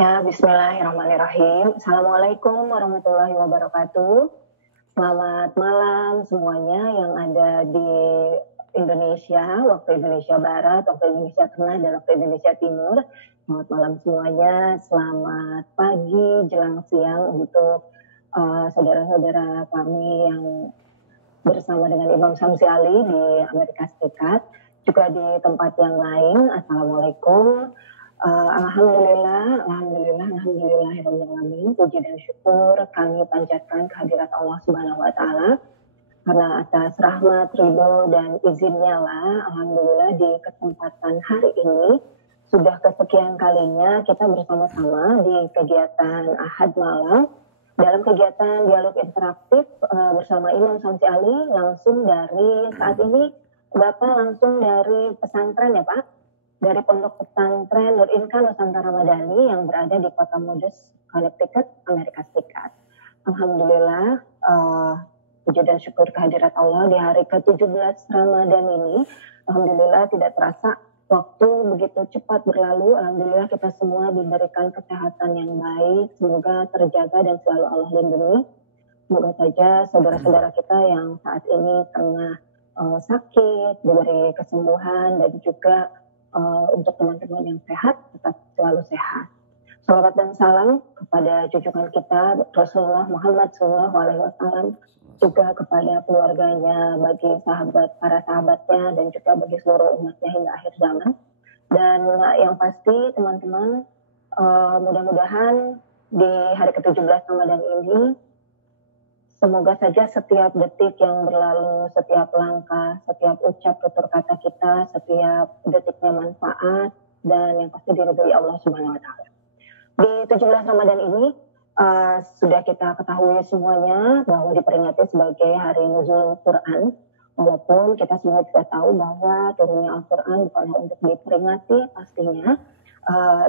Ya, bismillahirrahmanirrahim. Assalamualaikum warahmatullahi wabarakatuh. Selamat malam semuanya yang ada di Indonesia, waktu Indonesia Barat, waktu Indonesia Tengah, dan waktu Indonesia Timur. Selamat malam semuanya, selamat pagi, jelang siang untuk saudara-saudara kami yang bersama dengan Imam Syamsi Ali di Amerika Serikat. Juga di tempat yang lain, Assalamualaikum. Alhamdulillahirrahmanirrahim. Puji dan syukur kami panjatkan kehadirat Allah Subhanahu wa Ta'ala, karena atas rahmat, ridho, dan izinnya lah, alhamdulillah di kesempatan hari ini sudah kesekian kalinya kita bersama-sama di kegiatan Ahad malam dalam kegiatan dialog interaktif bersama Imam Syamsi Ali, langsung dari saat ini Bapak langsung dari pesantren ya Pak, dari Pondok Pesantren Nur Inka Nusantara Madani yang berada di Kota Modus, Connecticut, Amerika Serikat. Alhamdulillah, puji dan syukur kehadirat Allah di hari ke-17 Ramadan ini. Alhamdulillah tidak terasa waktu begitu cepat berlalu. Alhamdulillah kita semua diberikan kesehatan yang baik. Semoga terjaga dan selalu Allah lindungi. Semoga saja saudara-saudara kita yang saat ini tengah sakit diberi kesembuhan, dan juga untuk teman-teman yang sehat tetap selalu sehat. Salawat dan salam kepada junjungan kita Rasulullah Muhammad SAW, juga kepada keluarganya, bagi para sahabatnya, dan juga bagi seluruh umatnya hingga akhir zaman. Dan yang pasti teman-teman, mudah-mudahan di hari ke-17 Ramadan ini, semoga saja setiap detik yang berlalu, setiap langkah, setiap ucap tutur kata kita, setiap detiknya manfaat, dan yang pasti diridhoi Allah Subhanahu wa Ta'ala. Di 17 Ramadan ini sudah kita ketahui semuanya bahwa diperingati sebagai hari nuzul Quran. Walaupun kita semua juga tahu bahwa turunnya Al-Quran bukanlah untuk diperingati pastinya.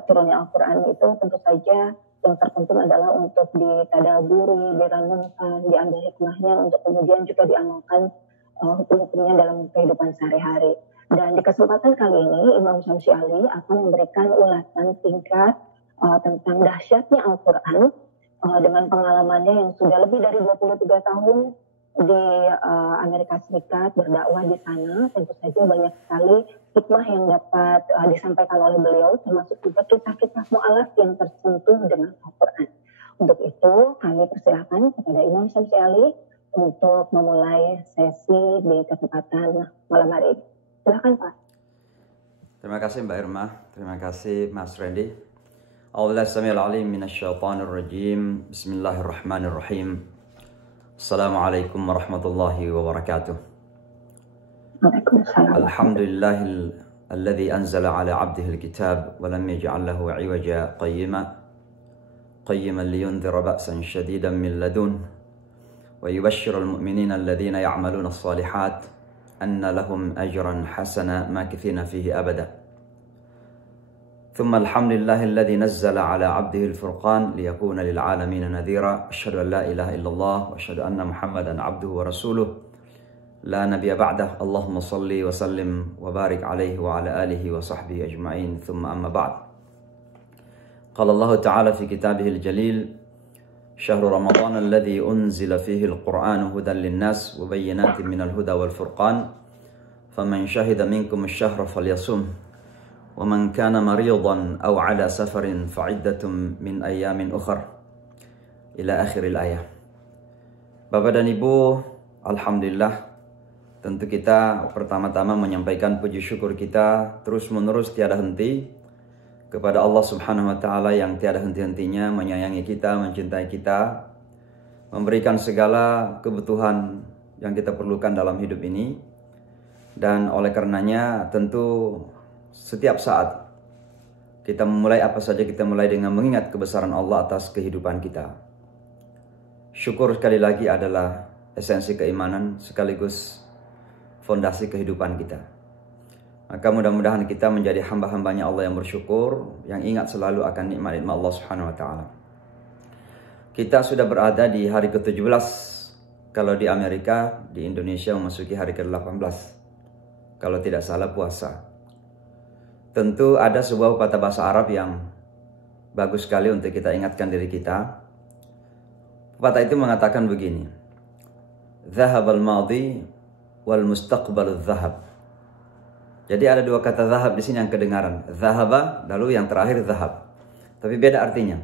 Turunnya Al-Quran itu tentu saja yang terpenting adalah untuk ditadaburi, direnungkan, diambil hikmahnya untuk kemudian juga diamalkan hukum-hukumnya dalam kehidupan sehari-hari. Dan di kesempatan kali ini Imam Syamsi Ali akan memberikan ulasan singkat tentang dahsyatnya Al-Quran dengan pengalamannya yang sudah lebih dari 23 tahun di Amerika Serikat berdakwah di sana. Tentu saja banyak sekali hikmah yang dapat disampaikan oleh beliau, termasuk juga kisah-kisah mu'alaf yang tersentuh dengan Al-Quran. Untuk itu kami persilahkan kepada Imam Syamsi Ali untuk memulai sesi di kesempatan malam hari ini. Silakan Pak. Terima kasih Mbak Irma, terima kasih Mas Randy. A'udzubillahi minasyaitonir rajim. Bismillahirrahmanirrahim. Assalamualaikum warahmatullahi wabarakatuh. Alhamdulillahil alladzi anzala ala 'abdihi al-kitab wa lam yaj'al lahu 'iwaja qayyiman liyundhira ba'san shadidan min ladun wa yubashshirul mu'minina alladhina ya'maluna as-salihat anna lahum ajran hasana makithina fihi abada. ثم الحمد لله الذي نزل على عبده الفرقان ليكون للعالمين نذيرا أشهد أن لا إله إلا الله وأشهد أن محمدا عبده ورسوله لا نبي بعده اللهم صل وسلم وبارك عليه وعلى آله وصحبه أجمعين ثم أما بعد قال الله تعالى في كتابه الجليل شهر رمضان الذي أنزل فيه القرآن هدى للناس وبينات من الهدى والفرقان فمن شهد منكم الشهر فليصم ومن كان مريضا أو على سفر فعدة من أيام أخر إلى آخر الآية. Bapak dan Ibu, alhamdulillah, tentu kita pertama-tama menyampaikan puji syukur kita terus menerus tiada henti kepada Allah Subhanahu wa Ta'ala yang tiada henti-hentinya menyayangi kita, mencintai kita, memberikan segala kebutuhan yang kita perlukan dalam hidup ini. Dan oleh karenanya tentu setiap saat kita memulai apa saja, kita mulai dengan mengingat kebesaran Allah atas kehidupan kita. Syukur sekali lagi adalah esensi keimanan sekaligus fondasi kehidupan kita. Maka mudah-mudahan kita menjadi hamba-hambanya Allah yang bersyukur, yang ingat selalu akan nikmat-nikmat Allah Subhanahu wa Ta'ala. Kita sudah berada di hari ke-17 kalau di Amerika, di Indonesia memasuki hari ke-18. kalau tidak salah puasa. Tentu ada sebuah pepatah bahasa Arab yang bagus sekali untuk kita ingatkan diri kita. Pepatah itu mengatakan begini: Zahabal madhi wal mustaqbalul zahab. Jadi ada dua kata zahab di sini yang kedengaran. Zahaba, lalu yang terakhir zahab. Tapi beda artinya.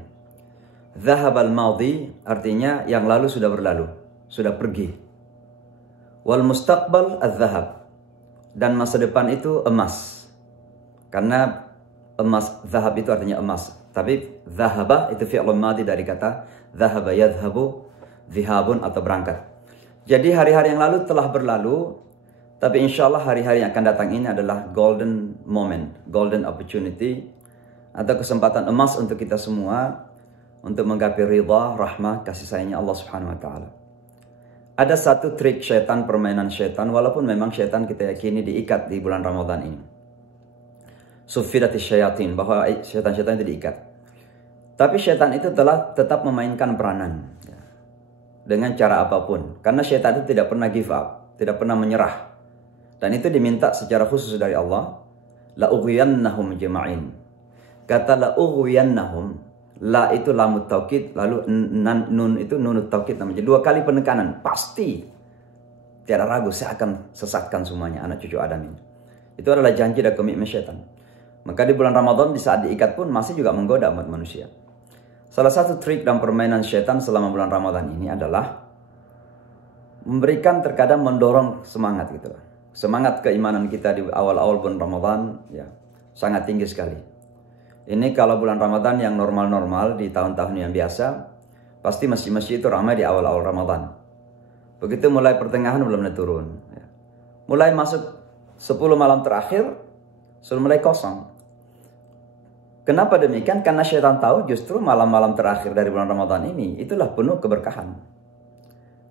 Zahabal madhi artinya yang lalu sudah berlalu, sudah pergi. Wal mustaqbal az-zahab. Dan masa depan itu emas. Karena emas, zahab itu artinya emas. Tapi zahaba itu fi'lun madhi dari kata zahaba yadhhabu, zihabun atau berangkat. Jadi hari-hari yang lalu telah berlalu, tapi insya Allah hari-hari yang akan datang ini adalah golden moment, golden opportunity, atau kesempatan emas untuk kita semua untuk menggapai ridha, rahmah, kasih sayangnya Allah Subhanahu wa taala. Ada satu trik syaitan, permainan syaitan, walaupun memang syaitan kita yakini diikat di bulan Ramadan ini. Suffidatis syayatin, bahwa syaitan-syaitan itu diikat. Tapi syaitan itu telah tetap memainkan peranan ya, dengan cara apapun. Karena syaitan itu tidak pernah give up, tidak pernah menyerah. Dan itu diminta secara khusus dari Allah. La ughwiyannahum jama'in. Kata la ughwiyannahum, la itu lamut taukid, lalu nun itu nunut taukid namanya. Dua kali penekanan, pasti. Tiada ragu, saya akan sesatkan semuanya anak cucu Adam ini. Itu adalah janji dan komitmen syaitan. Maka di bulan Ramadan di saat diikat pun masih juga menggoda umat manusia. Salah satu trik dan permainan syaitan selama bulan Ramadan ini adalah memberikan, terkadang mendorong semangat gitu. Semangat keimanan kita di awal-awal bulan Ramadan ya sangat tinggi sekali. Ini kalau bulan Ramadan yang normal-normal di tahun-tahun yang biasa, pasti masjid-masjid itu ramai di awal-awal Ramadan. Begitu mulai pertengahan belum turun. Ya. Mulai masuk 10 malam terakhir sudah mulai kosong. Kenapa demikian? Karena syaitan tahu justru malam-malam terakhir dari bulan Ramadan ini itulah penuh keberkahan.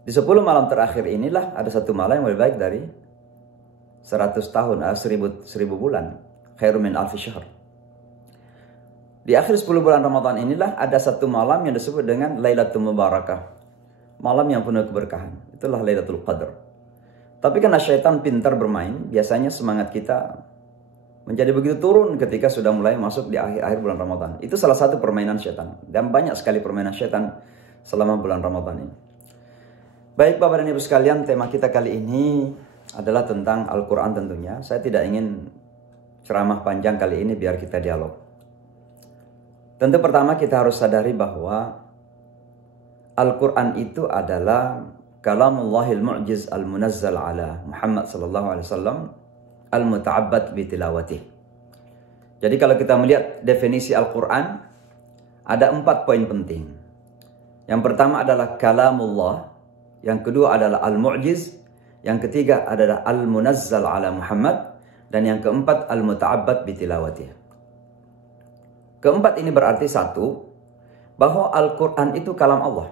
Di 10 malam terakhir inilah ada satu malam yang lebih baik dari 100 tahun, 1000 bulan. Khairu min alfi syahr. Di akhir 10 bulan Ramadan inilah ada satu malam yang disebut dengan Lailatul Mubarakah. Malam yang penuh keberkahan. Itulah Lailatul Qadar. Tapi karena syaitan pintar bermain, biasanya semangat kita menjadi begitu turun ketika sudah mulai masuk di akhir-akhir bulan Ramadan. Itu salah satu permainan syaitan. Dan banyak sekali permainan syaitan selama bulan Ramadan ini. Baik Bapak dan Ibu sekalian, tema kita kali ini adalah tentang Al-Quran tentunya. Saya tidak ingin ceramah panjang kali ini biar kita dialog. Tentu pertama kita harus sadari bahwa Al-Quran itu adalah kalamullahil mu'jiz al-munazzal ala Muhammad sallallahu alaihi wasallam al-muta'abbad bitilawatih. Jadi kalau kita melihat definisi Al-Quran, ada 4 poin penting. Yang pertama adalah kalamullah, yang kedua adalah al-mu'jiz, yang ketiga adalah al-munazzal ala Muhammad, dan yang keempat al-muta'abbad bitilawatih. Keempat ini berarti satu, bahwa Al-Quran itu kalam Allah.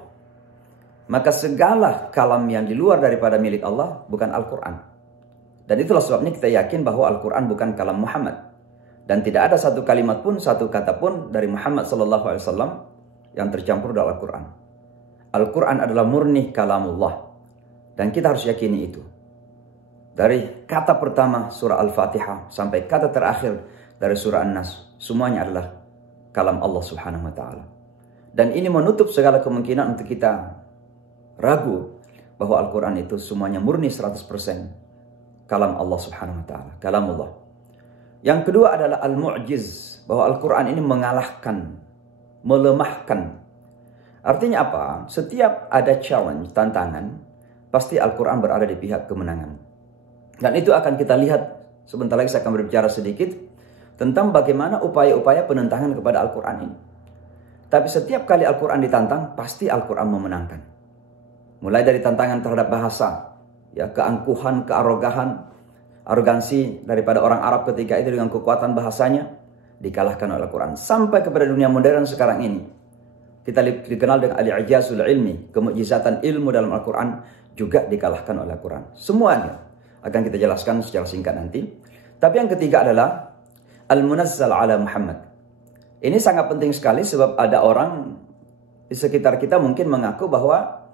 Maka segala kalam yang di luar daripada milik Allah bukan Al-Quran. Dan itulah sebabnya kita yakin bahwa Al-Quran bukan kalam Muhammad. Dan tidak ada satu kalimat pun, satu kata pun dari Muhammad SAW yang tercampur dalam Al-Quran. Al-Quran adalah murni kalamullah. Dan kita harus yakini itu. Dari kata pertama surah Al-Fatihah sampai kata terakhir dari surah An-Nas, semuanya adalah kalam Allah Subhanahu wa taala. Dan ini menutup segala kemungkinan untuk kita ragu bahwa Al-Quran itu semuanya murni 100%. Kalam Allah Subhanahu wa taala, kalam Allah. Yang kedua adalah al-mu'jiz, bahwa Al-Quran ini mengalahkan, melemahkan. Artinya apa? Setiap ada challenge, tantangan, pasti Al-Quran berada di pihak kemenangan. Dan itu akan kita lihat, sebentar lagi saya akan berbicara sedikit tentang bagaimana upaya-upaya penentangan kepada Al-Quran ini. Tapi setiap kali Al-Quran ditantang, pasti Al-Quran memenangkan. Mulai dari tantangan terhadap bahasa, ya, keangkuhan, arogansi daripada orang Arab ketika itu dengan kekuatan bahasanya dikalahkan oleh Al-Quran. Sampai kepada dunia modern sekarang ini, kita dikenal dengan al-i'jazul ilmi, kemukjizatan ilmu dalam Al-Quran juga dikalahkan oleh Al-Quran. Semuanya akan kita jelaskan secara singkat nanti. Tapi yang ketiga adalah al-munazzal ala Muhammad. Ini sangat penting sekali sebab ada orang di sekitar kita mungkin mengaku bahwa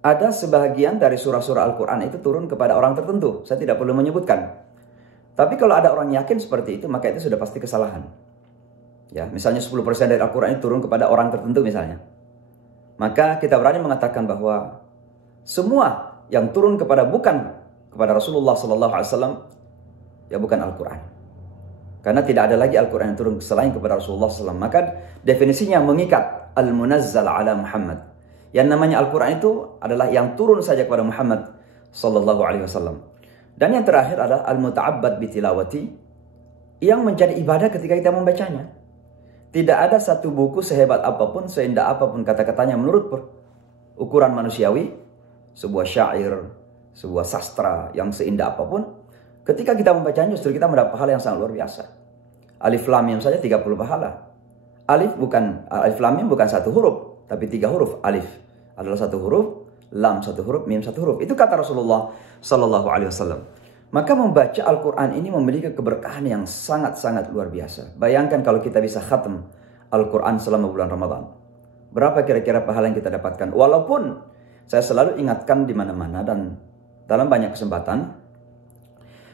ada sebahagian dari surah-surah Al-Quran itu turun kepada orang tertentu. Saya tidak perlu menyebutkan. Tapi kalau ada orang yakin seperti itu, maka itu sudah pasti kesalahan. Ya, misalnya 10% dari Al-Quran itu turun kepada orang tertentu misalnya. Maka kita berani mengatakan bahwa semua yang turun bukan kepada Rasulullah SAW, ya bukan Al-Quran. Karena tidak ada lagi Al-Quran yang turun selain kepada Rasulullah SAW. Maka definisinya mengikat al-munazzal ala Muhammad. Yang namanya Al-Quran itu adalah yang turun saja kepada Muhammad SAW. Dan yang terakhir adalah al-muta'abbad bitilawati, yang menjadi ibadah ketika kita membacanya. Tidak ada satu buku sehebat apapun, seindah apapun kata-katanya menurut ukuran manusiawi, sebuah syair, sebuah sastra yang seindah apapun, ketika kita membacanya justru kita mendapat pahala yang sangat luar biasa. Alif Lam Mim saja 30 pahala. Alif Lam Mim bukan satu huruf, tapi 3 huruf. Alif adalah satu huruf, Lam satu huruf, Mim satu huruf. Itu kata Rasulullah SAW. Maka membaca Al-Quran ini memiliki keberkahan yang sangat-sangat luar biasa. Bayangkan kalau kita bisa khatam Al-Quran selama bulan Ramadan. Berapa kira-kira pahala yang kita dapatkan? Walaupun saya selalu ingatkan di mana-mana dan dalam banyak kesempatan,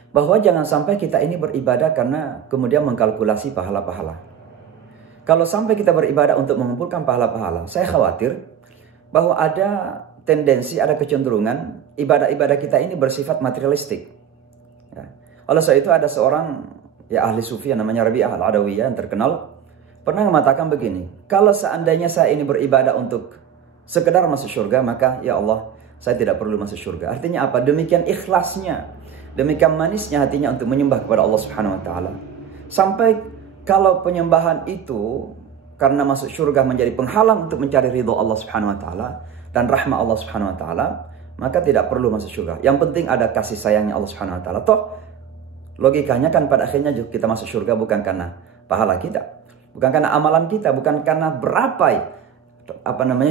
bahwa jangan sampai kita ini beribadah karena kemudian mengkalkulasi pahala-pahala. Kalau sampai kita beribadah untuk mengumpulkan pahala-pahala, saya khawatir bahwa ada tendensi, ada kecenderungan ibadah-ibadah kita ini bersifat materialistik. Ya. Oleh sebab itu ada seorang ahli sufi yang namanya Rabi'ah Al-Adawiyah yang terkenal pernah mengatakan begini, kalau seandainya saya ini beribadah untuk sekedar masuk surga, maka ya Allah, saya tidak perlu masuk surga. Artinya apa? Demikian ikhlasnya, demikian manisnya hatinya untuk menyembah kepada Allah Subhanahu wa taala. Sampai kalau penyembahan itu karena masuk surga menjadi penghalang untuk mencari ridho Allah Subhanahu wa taala dan rahmat Allah Subhanahu wa taala, maka tidak perlu masuk surga. Yang penting ada kasih sayangnya Allah Subhanahu wa taala. Toh logikanya kan pada akhirnya kita masuk surga bukan karena pahala kita, bukan karena amalan kita, bukan karena berapa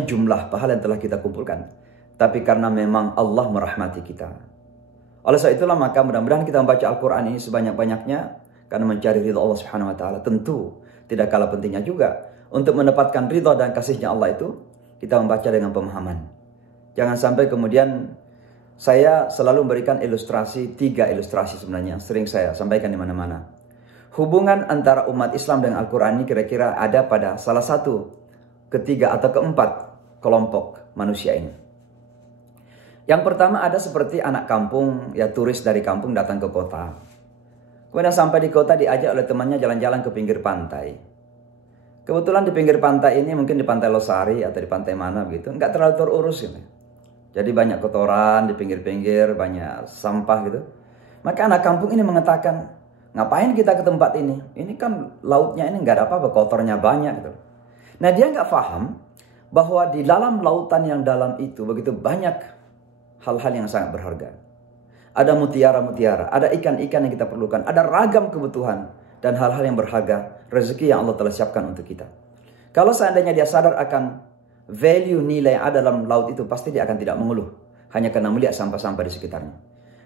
jumlah pahala yang telah kita kumpulkan, tapi karena memang Allah merahmati kita. Oleh sebab itulah maka mudah-mudahan kita membaca Al-Quran ini sebanyak-banyaknya karena mencari ridha Allah Subhanahu wa taala. Tentu tidak kalah pentingnya juga untuk mendapatkan ridha dan kasihnya Allah itu kita membaca dengan pemahaman. Jangan sampai kemudian saya selalu memberikan ilustrasi, 3 ilustrasi sebenarnya sering saya sampaikan di mana-mana. Hubungan antara umat Islam dengan Al-Quran ini kira-kira ada pada salah satu, ketiga atau keempat kelompok manusia ini. Yang pertama ada seperti anak kampung, ya turis dari kampung datang ke kota. Kemudian sampai di kota diajak oleh temannya jalan-jalan ke pinggir pantai. Kebetulan di pinggir pantai ini mungkin di pantai Losari atau di pantai mana begitu, nggak terlalu terurus gitu. Jadi banyak kotoran di pinggir-pinggir, banyak sampah gitu. Maka anak kampung ini mengatakan, ngapain kita ke tempat ini? Ini kan lautnya ini nggak ada apa-apa, kotornya banyak gitu. Nah dia nggak paham bahwa di dalam lautan yang dalam itu begitu banyak hal-hal yang sangat berharga. Ada mutiara-mutiara, ada ikan-ikan yang kita perlukan, ada ragam kebutuhan dan hal-hal yang berharga, rezeki yang Allah telah siapkan untuk kita. Kalau seandainya dia sadar akan value nilai yang ada dalam laut itu, pasti dia akan tidak mengeluh hanya karena melihat sampah-sampah di sekitarnya.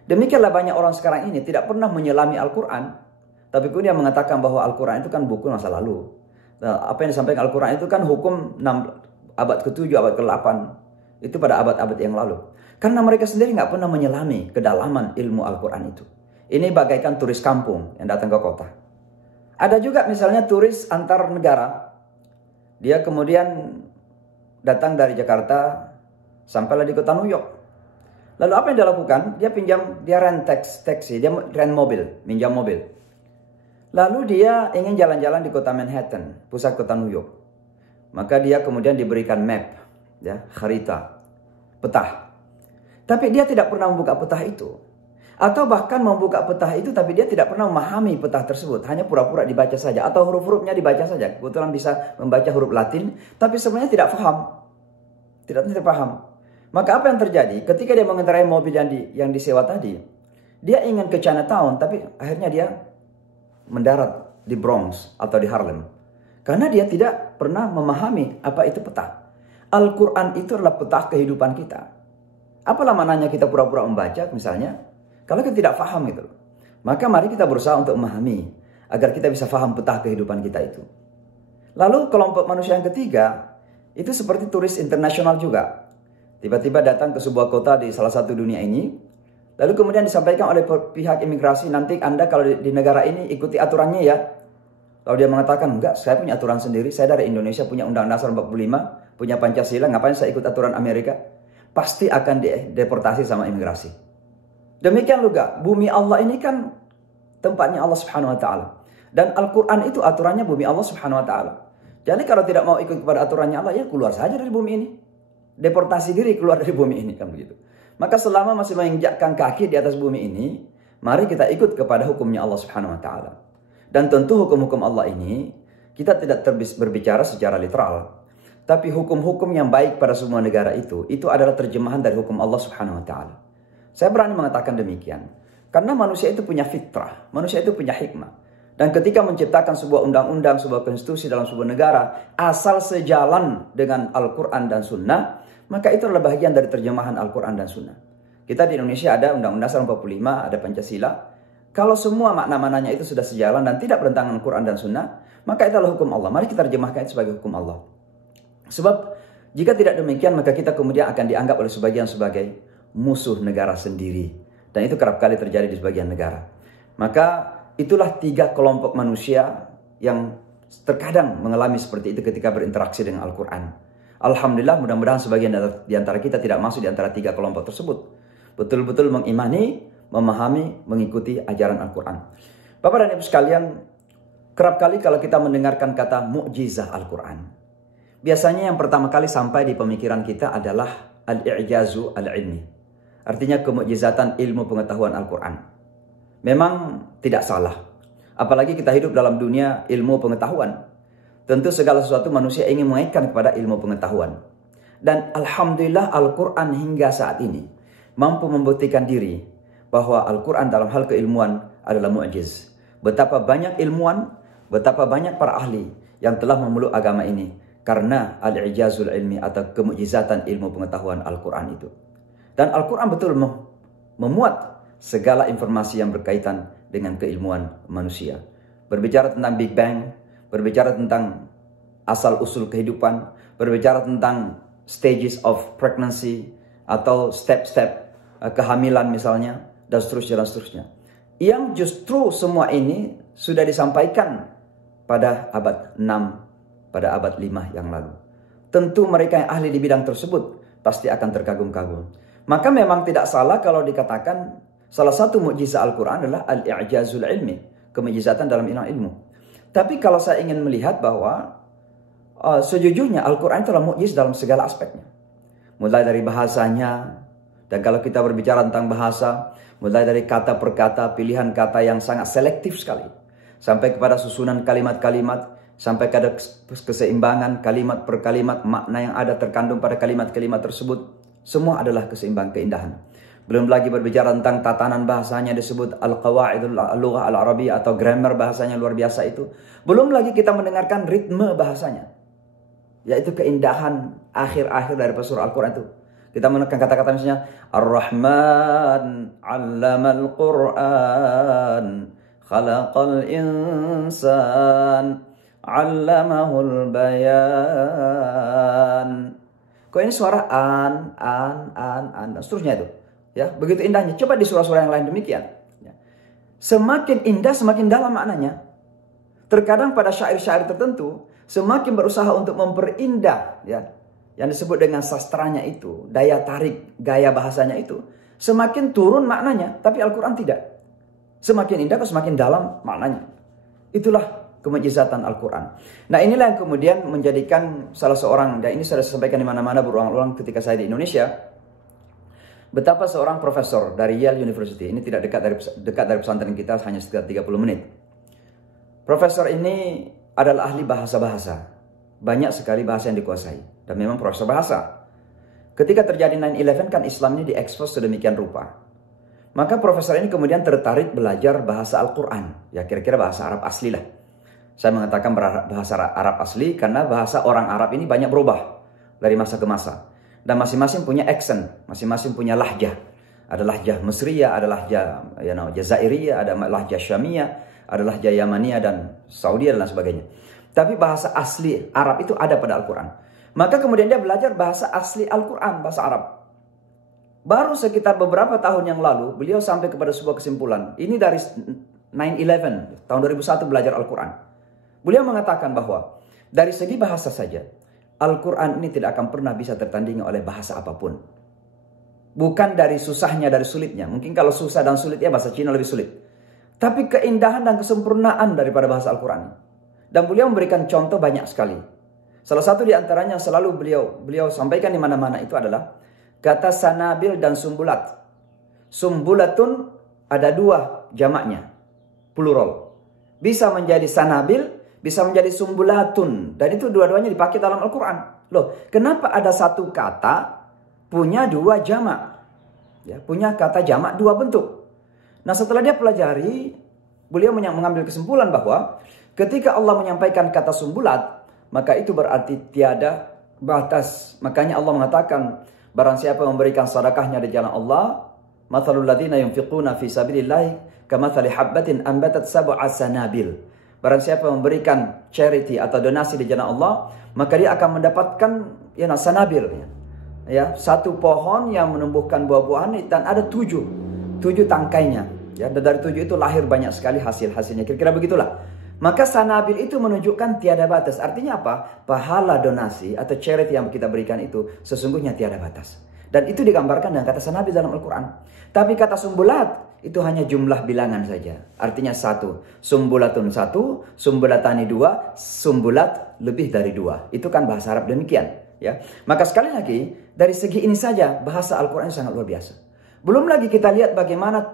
Demikianlah banyak orang sekarang ini tidak pernah menyelami Al-Quran, tapi kemudian mengatakan bahwa Al-Quran itu kan buku masa lalu. Nah, apa yang disampaikan Al-Quran itu kan hukum abad ke-7, abad ke-8, itu pada abad-abad yang lalu. Karena mereka sendiri nggak pernah menyelami kedalaman ilmu Al-Quran itu. Ini bagaikan turis kampung yang datang ke kota. Ada juga misalnya turis antar negara, dia kemudian datang dari Jakarta, sampailah di kota New York. Lalu apa yang dia lakukan? Dia rent taksi, dia rent mobil, minjam mobil. Lalu dia ingin jalan-jalan di kota Manhattan, pusat kota New York. Maka dia kemudian diberikan map, ya, kharita, peta. Tapi dia tidak pernah membuka peta itu. Atau bahkan membuka peta itu tapi dia tidak pernah memahami peta tersebut. Hanya pura-pura dibaca saja. Atau huruf-hurufnya dibaca saja. Kebetulan bisa membaca huruf Latin. Tapi sebenarnya tidak paham. Tidak paham. Maka apa yang terjadi? Ketika dia mengendarai mobil yang disewa tadi. Dia ingin ke Chinatown. Tapi akhirnya dia mendarat di Bronx atau di Harlem. Karena dia tidak pernah memahami apa itu peta. Al-Quran itu adalah peta kehidupan kita. Apalah mananya kita pura-pura membaca misalnya. Kalau kita tidak paham gitu, maka mari kita berusaha untuk memahami agar kita bisa paham peta kehidupan kita itu. Lalu kelompok manusia yang ketiga itu seperti turis internasional juga. Tiba-tiba datang ke sebuah kota di salah satu dunia ini, Lalu kemudian disampaikan oleh pihak imigrasi, nanti Anda kalau di negara ini ikuti aturannya ya. Lalu dia mengatakan, enggak, saya punya aturan sendiri. Saya dari Indonesia, punya Undang-Undang Dasar 45, punya Pancasila. Ngapain saya ikut aturan Amerika? Pasti akan dideportasi sama imigrasi. Demikian juga, bumi Allah ini kan tempatnya Allah Subhanahu Wa Taala. Dan Al-Quran itu aturannya bumi Allah Subhanahu Wa Taala. Jadi kalau tidak mau ikut kepada aturannya Allah, ya keluar saja dari bumi ini. Deportasi diri keluar dari bumi ini, kan begitu. Maka selama masih menginjakkan kaki di atas bumi ini, mari kita ikut kepada hukumnya Allah Subhanahu Wa Taala. Dan tentu hukum-hukum Allah ini, kita tidak berbicara secara literal. Tapi hukum-hukum yang baik pada semua negara itu adalah terjemahan dari hukum Allah Subhanahu Wa Taala. Saya berani mengatakan demikian. Karena manusia itu punya fitrah, manusia itu punya hikmah. Dan ketika menciptakan sebuah undang-undang, sebuah konstitusi dalam sebuah negara, asal sejalan dengan Al-Quran dan Sunnah, maka itu adalah bagian dari terjemahan Al-Quran dan Sunnah. Kita di Indonesia ada Undang-Undang Dasar 45, ada Pancasila. Kalau semua makna-maknanya itu sudah sejalan dan tidak bertentangan dengan Quran dan Sunnah, maka itu adalah hukum Allah. Mari kita terjemahkan itu sebagai hukum Allah. Sebab jika tidak demikian, maka kita kemudian akan dianggap oleh sebagian sebagai musuh negara sendiri. Dan itu kerap kali terjadi di sebagian negara. Maka itulah 3 kelompok manusia yang terkadang mengalami seperti itu ketika berinteraksi dengan Al-Quran. Alhamdulillah, mudah-mudahan sebagian di antara kita tidak masuk di antara 3 kelompok tersebut. Betul-betul mengimani, memahami, mengikuti ajaran Al-Quran. Bapak dan Ibu sekalian, kerap kali kalau kita mendengarkan kata mukjizah Al-Quran, biasanya yang pertama kali sampai di pemikiran kita adalah al-i'jazu al-ilmi. Artinya kemukjizatan ilmu pengetahuan Al-Quran. Memang tidak salah. Apalagi kita hidup dalam dunia ilmu pengetahuan. Tentu segala sesuatu manusia ingin mengaitkan kepada ilmu pengetahuan. Dan Alhamdulillah Al-Quran hingga saat ini mampu membuktikan diri bahwa Al-Quran dalam hal keilmuan adalah mu'jiz. Betapa banyak ilmuwan, betapa banyak para ahli yang telah memeluk agama ini karena al-i'jazul ilmi atau kemukjizatan ilmu pengetahuan Al-Quran itu. Dan Al-Quran betul memuat segala informasi yang berkaitan dengan keilmuan manusia. Berbicara tentang Big Bang, berbicara tentang asal-usul kehidupan, berbicara tentang stages of pregnancy atau step-step kehamilan misalnya, dan seterusnya. Yang justru semua ini sudah disampaikan pada abad 6, pada abad 5 yang lalu. Tentu mereka yang ahli di bidang tersebut pasti akan terkagum-kagum. Maka memang tidak salah kalau dikatakan salah satu mukjizat Al-Quran adalah al-i'jazul ilmi, kemukjizatan dalam ilmu. Tapi kalau saya ingin melihat bahwa sejujurnya Al-Quran itu adalah mukjiz dalam segala aspeknya. Mulai dari bahasanya, dan kalau kita berbicara tentang bahasa, mulai dari kata per kata, pilihan kata yang sangat selektif sekali, sampai kepada susunan kalimat-kalimat, sampai kepada keseimbangan kalimat per kalimat, makna yang ada terkandung pada kalimat-kalimat tersebut, semua adalah keseimbangan, keindahan. Belum lagi berbicara tentang tatanan bahasanya, disebut al-qawaidul lughah al-arabiyyah atau grammar bahasanya luar biasa itu. Belum lagi kita mendengarkan ritme bahasanya, yaitu keindahan akhir-akhir dari surah Al-Quran itu. Kita menekan kata-kata misalnya Ar-Rahman 'allamal Qur'an khalaqal insan 'allamahul bayan. Kok ini suara an, dan seterusnya itu. Ya, begitu indahnya. Coba di surah-surah yang lain demikian. Ya. Semakin indah, semakin dalam maknanya. Terkadang pada syair-syair tertentu semakin berusaha untuk memperindah, ya, yang disebut dengan sastranya itu, daya tarik, gaya bahasanya itu, semakin turun maknanya, tapi Al-Quran tidak. Semakin indah, semakin dalam maknanya. Itulah kemukjizatan Al-Quran. Nah, inilah yang kemudian menjadikan salah seorang, dan ini sudah saya sampaikan di mana-mana berulang-ulang ketika saya di Indonesia, betapa seorang profesor dari Yale University, ini tidak dekat dari pesantren kita, hanya sekitar 30 menit. Profesor ini adalah ahli bahasa-bahasa. Banyak sekali bahasa yang dikuasai. Dan memang profesor bahasa. Ketika terjadi 9/11 kan Islam ini diekspos sedemikian rupa. Maka profesor ini kemudian tertarik belajar bahasa Al-Quran. Ya kira-kira bahasa Arab asli lah. Saya mengatakan bahasa Arab asli karena bahasa orang Arab ini banyak berubah dari masa ke masa. Dan masing-masing punya accent. Masing-masing punya lahjah. Ada lahjah Mesriyah, ada lahjah Jazairiyah, ada lahjah Syamiyah, ada lahjah Yamaniyah dan Saudi dan sebagainya. Tapi bahasa asli Arab itu ada pada Al-Quran. Maka kemudian dia belajar bahasa asli Al-Quran, bahasa Arab. Baru sekitar beberapa tahun yang lalu, beliau sampai kepada sebuah kesimpulan. Ini dari 9/11, tahun 2001 belajar Al-Quran. Beliau mengatakan bahwa dari segi bahasa saja, Al-Quran ini tidak akan pernah bisa tertandingi oleh bahasa apapun. Bukan dari susahnya, dari sulitnya. Mungkin kalau susah dan sulit ya bahasa Cina lebih sulit. Tapi keindahan dan kesempurnaan daripada bahasa Al-Quran. Dan beliau memberikan contoh banyak sekali. Salah satu di antaranya yang selalu beliau sampaikan di mana-mana itu adalah kata sanabil dan sumbulat. Sumbulatun ada dua jamaknya, plural. Bisa menjadi sanabil, bisa menjadi sumbulatun. Dan itu dua-duanya dipakai dalam Al-Quran. Loh, kenapa ada satu kata punya dua jamak? Ya, punya kata jamak dua bentuk. Nah, setelah dia pelajari, beliau mengambil kesimpulan bahwa ketika Allah menyampaikan kata sumbulat, maka itu berarti tiada batas. Makanya Allah mengatakan, barang siapa memberikan sedekahnya di jalan Allah, mathalul ladzina yunfiquna fi sabilillahi kamathali habbatin ambatat sab'a sanabil. Barang siapa memberikan charity atau donasi di jalan Allah, maka dia akan mendapatkan sanabil. Ya, satu pohon yang menumbuhkan buah-buahan dan ada tujuh tangkainya. Ya, dan dari tujuh itu lahir banyak sekali hasilnya. Kira-kira begitulah. Maka sanabil itu menunjukkan tiada batas. Artinya apa? Pahala donasi atau charity yang kita berikan itu sesungguhnya tiada batas. Dan itu digambarkan dengan kata sanabil dalam Al-Quran. Tapi kata sumbulat itu hanya jumlah bilangan saja. Artinya satu. Sumbulatun satu, sumbulatani dua, sumbulat lebih dari dua. Itu kan bahasa Arab demikian. Ya. Maka sekali lagi, dari segi ini saja bahasa Al-Quran sangat luar biasa. Belum lagi kita lihat bagaimana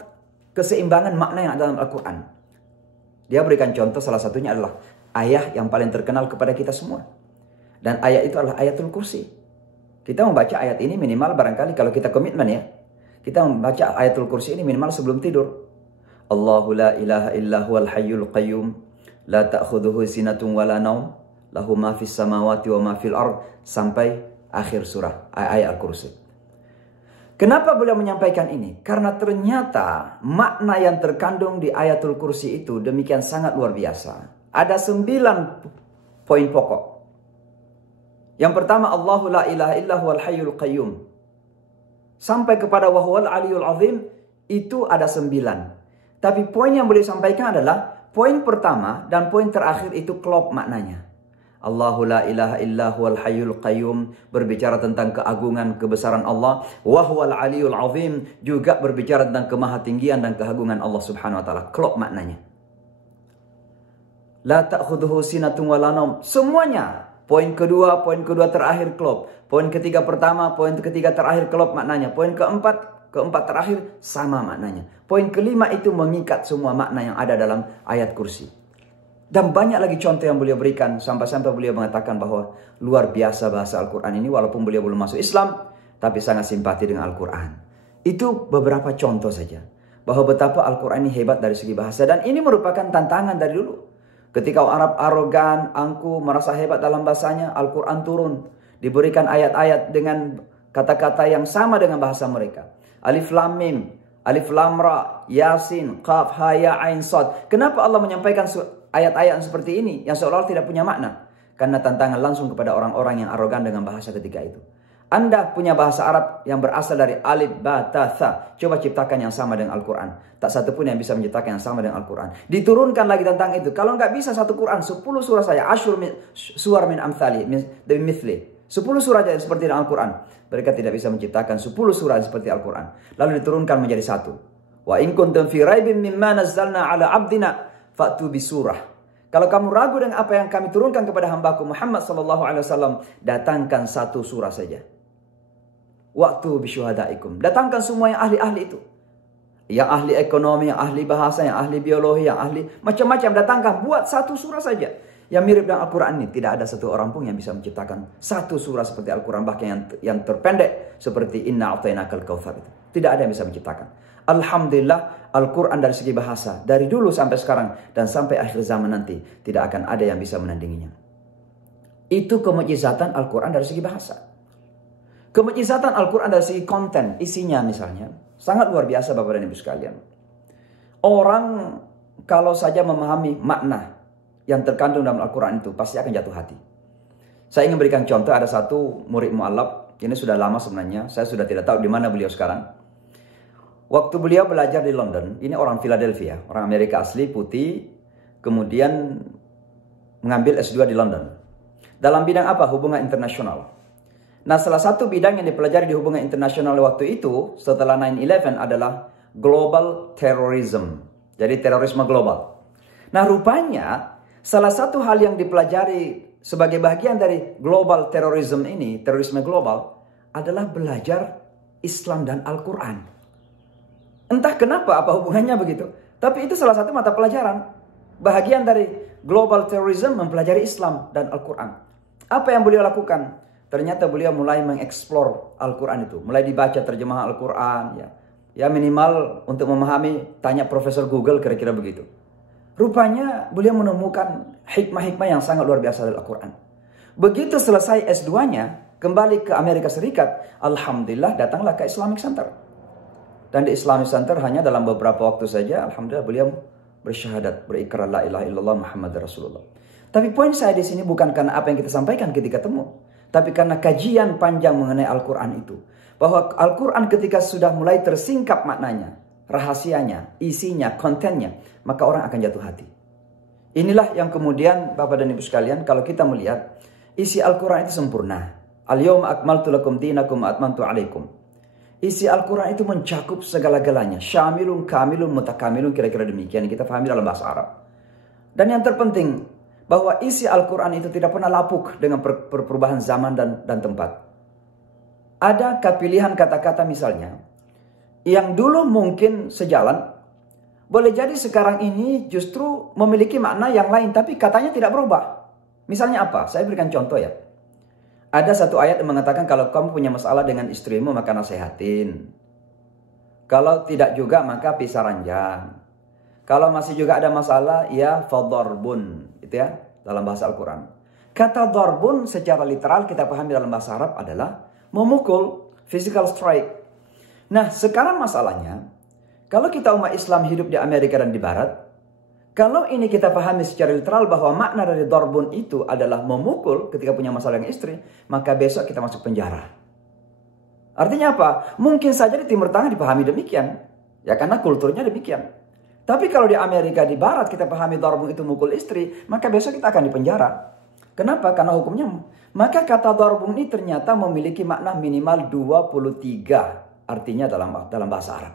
keseimbangan makna yang ada dalam Al-Quran. Dia berikan contoh, salah satunya adalah ayat yang paling terkenal kepada kita semua. Dan ayat itu adalah ayatul kursi. Kita membaca ayat ini minimal barangkali kalau kita komitmen ya. Kita membaca ayatul kursi ini minimal sebelum tidur. Allahu la ilaha illa huwal hayyul qayyum. La ta'khudhuhu sinatun wa la naum. Lahu ma fis samawati wa ma fil ard. Sampai akhir surah ayat al-kursi. Kenapa beliau menyampaikan ini? Karena ternyata makna yang terkandung di ayatul kursi itu demikian sangat luar biasa. Ada 9 poin pokok. Yang pertama, Allahu la ilaha illa huwal hayyul qayyum. Sampai kepada wa huwal aliyul azim, itu ada 9. Tapi poin yang beliau sampaikan adalah poin pertama dan poin terakhir itu klop maknanya. Allahu la ilaha illa huwal hayyul qayyum berbicara tentang keagungan, kebesaran Allah. Wa huwal aliyul azim juga berbicara tentang kemahatinggian dan keagungan Allah Subhanahu wa taala. Klop maknanya. La ta'khudhuhu sinatun wa la naum. Semuanya. Poin kedua terakhir klop. Poin ketiga pertama, poin ketiga terakhir klop maknanya. Poin keempat terakhir sama maknanya. Poin kelima itu mengikat semua makna yang ada dalam ayat kursi. Dan banyak lagi contoh yang beliau berikan. Sampai-sampai beliau mengatakan bahwa luar biasa bahasa Al-Quran ini. Walaupun beliau belum masuk Islam, tapi sangat simpati dengan Al-Quran. Itu beberapa contoh saja. Bahwa betapa Al-Quran ini hebat dari segi bahasa. Dan ini merupakan tantangan dari dulu. Ketika orang Arab arogan, angkuh, merasa hebat dalam bahasanya, Al-Quran turun. Diberikan ayat-ayat dengan kata-kata yang sama dengan bahasa mereka. Alif Lam Mim, Alif Lam Ra, Yasin, Qaf, Ha, Ya, Ain, Sad. Kenapa Allah menyampaikan ayat-ayat seperti ini yang seolah-olah tidak punya makna? Karena tantangan langsung kepada orang-orang yang arogan dengan bahasa ketika itu. Anda punya bahasa Arab yang berasal dari alif, ba, ta, tha. Coba ciptakan yang sama dengan Al-Quran. Tak satu pun yang bisa menciptakan yang sama dengan Al-Quran. Diturunkan lagi tentang itu. Kalau nggak bisa satu Quran, 10 surah saja. Suar min amthali, min mithli. 10 surah saja seperti dalam Al-Quran. Mereka tidak bisa menciptakan 10 surah seperti Al-Quran. Lalu diturunkan menjadi satu. Wa in kuntum fi raibin mimma nazzalna ala abdina fa'tu bisurah. Kalau kamu ragu dengan apa yang kami turunkan kepada hambaku Muhammad SAW, datangkan satu surah saja. Waktu bisyuhadaikum. Datangkan semua yang ahli-ahli itu. Yang ahli ekonomi, yang ahli bahasa, yang ahli biologi, yang ahli macam-macam. Datangkan, buat satu surah saja. Yang mirip dengan Al-Quran ini. Tidak ada satu orang pun yang bisa menciptakan satu surah seperti Al-Quran. Bahkan yang terpendek seperti Inna a'tainakal kautsar itu. Tidak ada yang bisa menciptakan. Alhamdulillah, Al-Quran dari segi bahasa, dari dulu sampai sekarang dan sampai akhir zaman nanti, tidak akan ada yang bisa menandinginya. Itu kemujizatan Al-Quran dari segi bahasa. Kemujizatan Al-Quran dari segi konten, isinya misalnya, sangat luar biasa Bapak dan Ibu sekalian. Orang kalau saja memahami makna yang terkandung dalam Al-Quran itu, pasti akan jatuh hati. Saya ingin berikan contoh, ada satu murid mu'allaf Ini sudah lama sebenarnya. Saya sudah tidak tahu di mana beliau sekarang. Waktu beliau belajar di London, ini orang Philadelphia, orang Amerika asli, putih, kemudian mengambil S2 di London. Dalam bidang apa? Hubungan internasional. Nah, salah satu bidang yang dipelajari di hubungan internasional waktu itu, setelah 9/11 adalah global terrorism. Jadi terorisme global. Nah, rupanya salah satu hal yang dipelajari sebagai bagian dari global terrorism ini, terorisme global, adalah belajar Islam dan Al-Quran. Entah kenapa, apa hubungannya begitu. Tapi itu salah satu mata pelajaran. Bahagian dari global terrorism mempelajari Islam dan Al-Quran. Apa yang beliau lakukan? Ternyata beliau mulai mengeksplor Al-Quran itu. Mulai dibaca terjemahan Al-Quran. Ya minimal untuk memahami, tanya Profesor Google kira-kira begitu. Rupanya beliau menemukan hikmah-hikmah yang sangat luar biasa dari Al-Quran. Begitu selesai S2-nya, kembali ke Amerika Serikat, alhamdulillah datanglah ke Islamic Center. Dan di Islamic Center hanya dalam beberapa waktu saja, alhamdulillah beliau bersyahadat, berikrar la ilaha illallah Muhammad Rasulullah. Tapi poin saya di sini bukan karena apa yang kita sampaikan ketika temu, tapi karena kajian panjang mengenai Al-Quran itu. Bahwa Al-Quran ketika sudah mulai tersingkap maknanya, rahasianya, isinya, kontennya, maka orang akan jatuh hati. Inilah yang kemudian Bapak dan Ibu sekalian, kalau kita melihat isi Al-Quran itu sempurna. Al-yawma akmaltu lakum dinakum wa atmamtu alaikum. Isi Al-Quran itu mencakup segala-galanya. Syamilun, kamilun, mutakamilun, kira-kira demikian. Kita pahami dalam bahasa Arab. Dan yang terpenting, bahwa isi Al-Quran itu tidak pernah lapuk dengan perubahan zaman dan tempat. Ada kepilihan kata-kata misalnya, yang dulu mungkin sejalan, boleh jadi sekarang ini justru memiliki makna yang lain, tapi katanya tidak berubah. Misalnya apa? Saya berikan contoh ya. Ada satu ayat yang mengatakan kalau kamu punya masalah dengan istrimu maka nasihatin. Kalau tidak juga maka pisah ranjang. Kalau masih juga ada masalah ya fadarbun. Itu ya dalam bahasa Al-Quran. Kata darbun secara literal kita pahami dalam bahasa Arab adalah memukul, physical strike. Nah sekarang masalahnya, kalau kita umat Islam hidup di Amerika dan di Barat, kalau ini kita pahami secara literal bahwa makna dari darbun itu adalah memukul ketika punya masalah dengan istri, maka besok kita masuk penjara. Artinya apa? Mungkin saja di Timur Tengah dipahami demikian. Ya karena kulturnya demikian. Tapi kalau di Amerika, di Barat kita pahami darbun itu mukul istri, maka besok kita akan dipenjara. Kenapa? Karena hukumnya. Maka kata darbun ini ternyata memiliki makna minimal 23 artinya dalam bahasa Arab.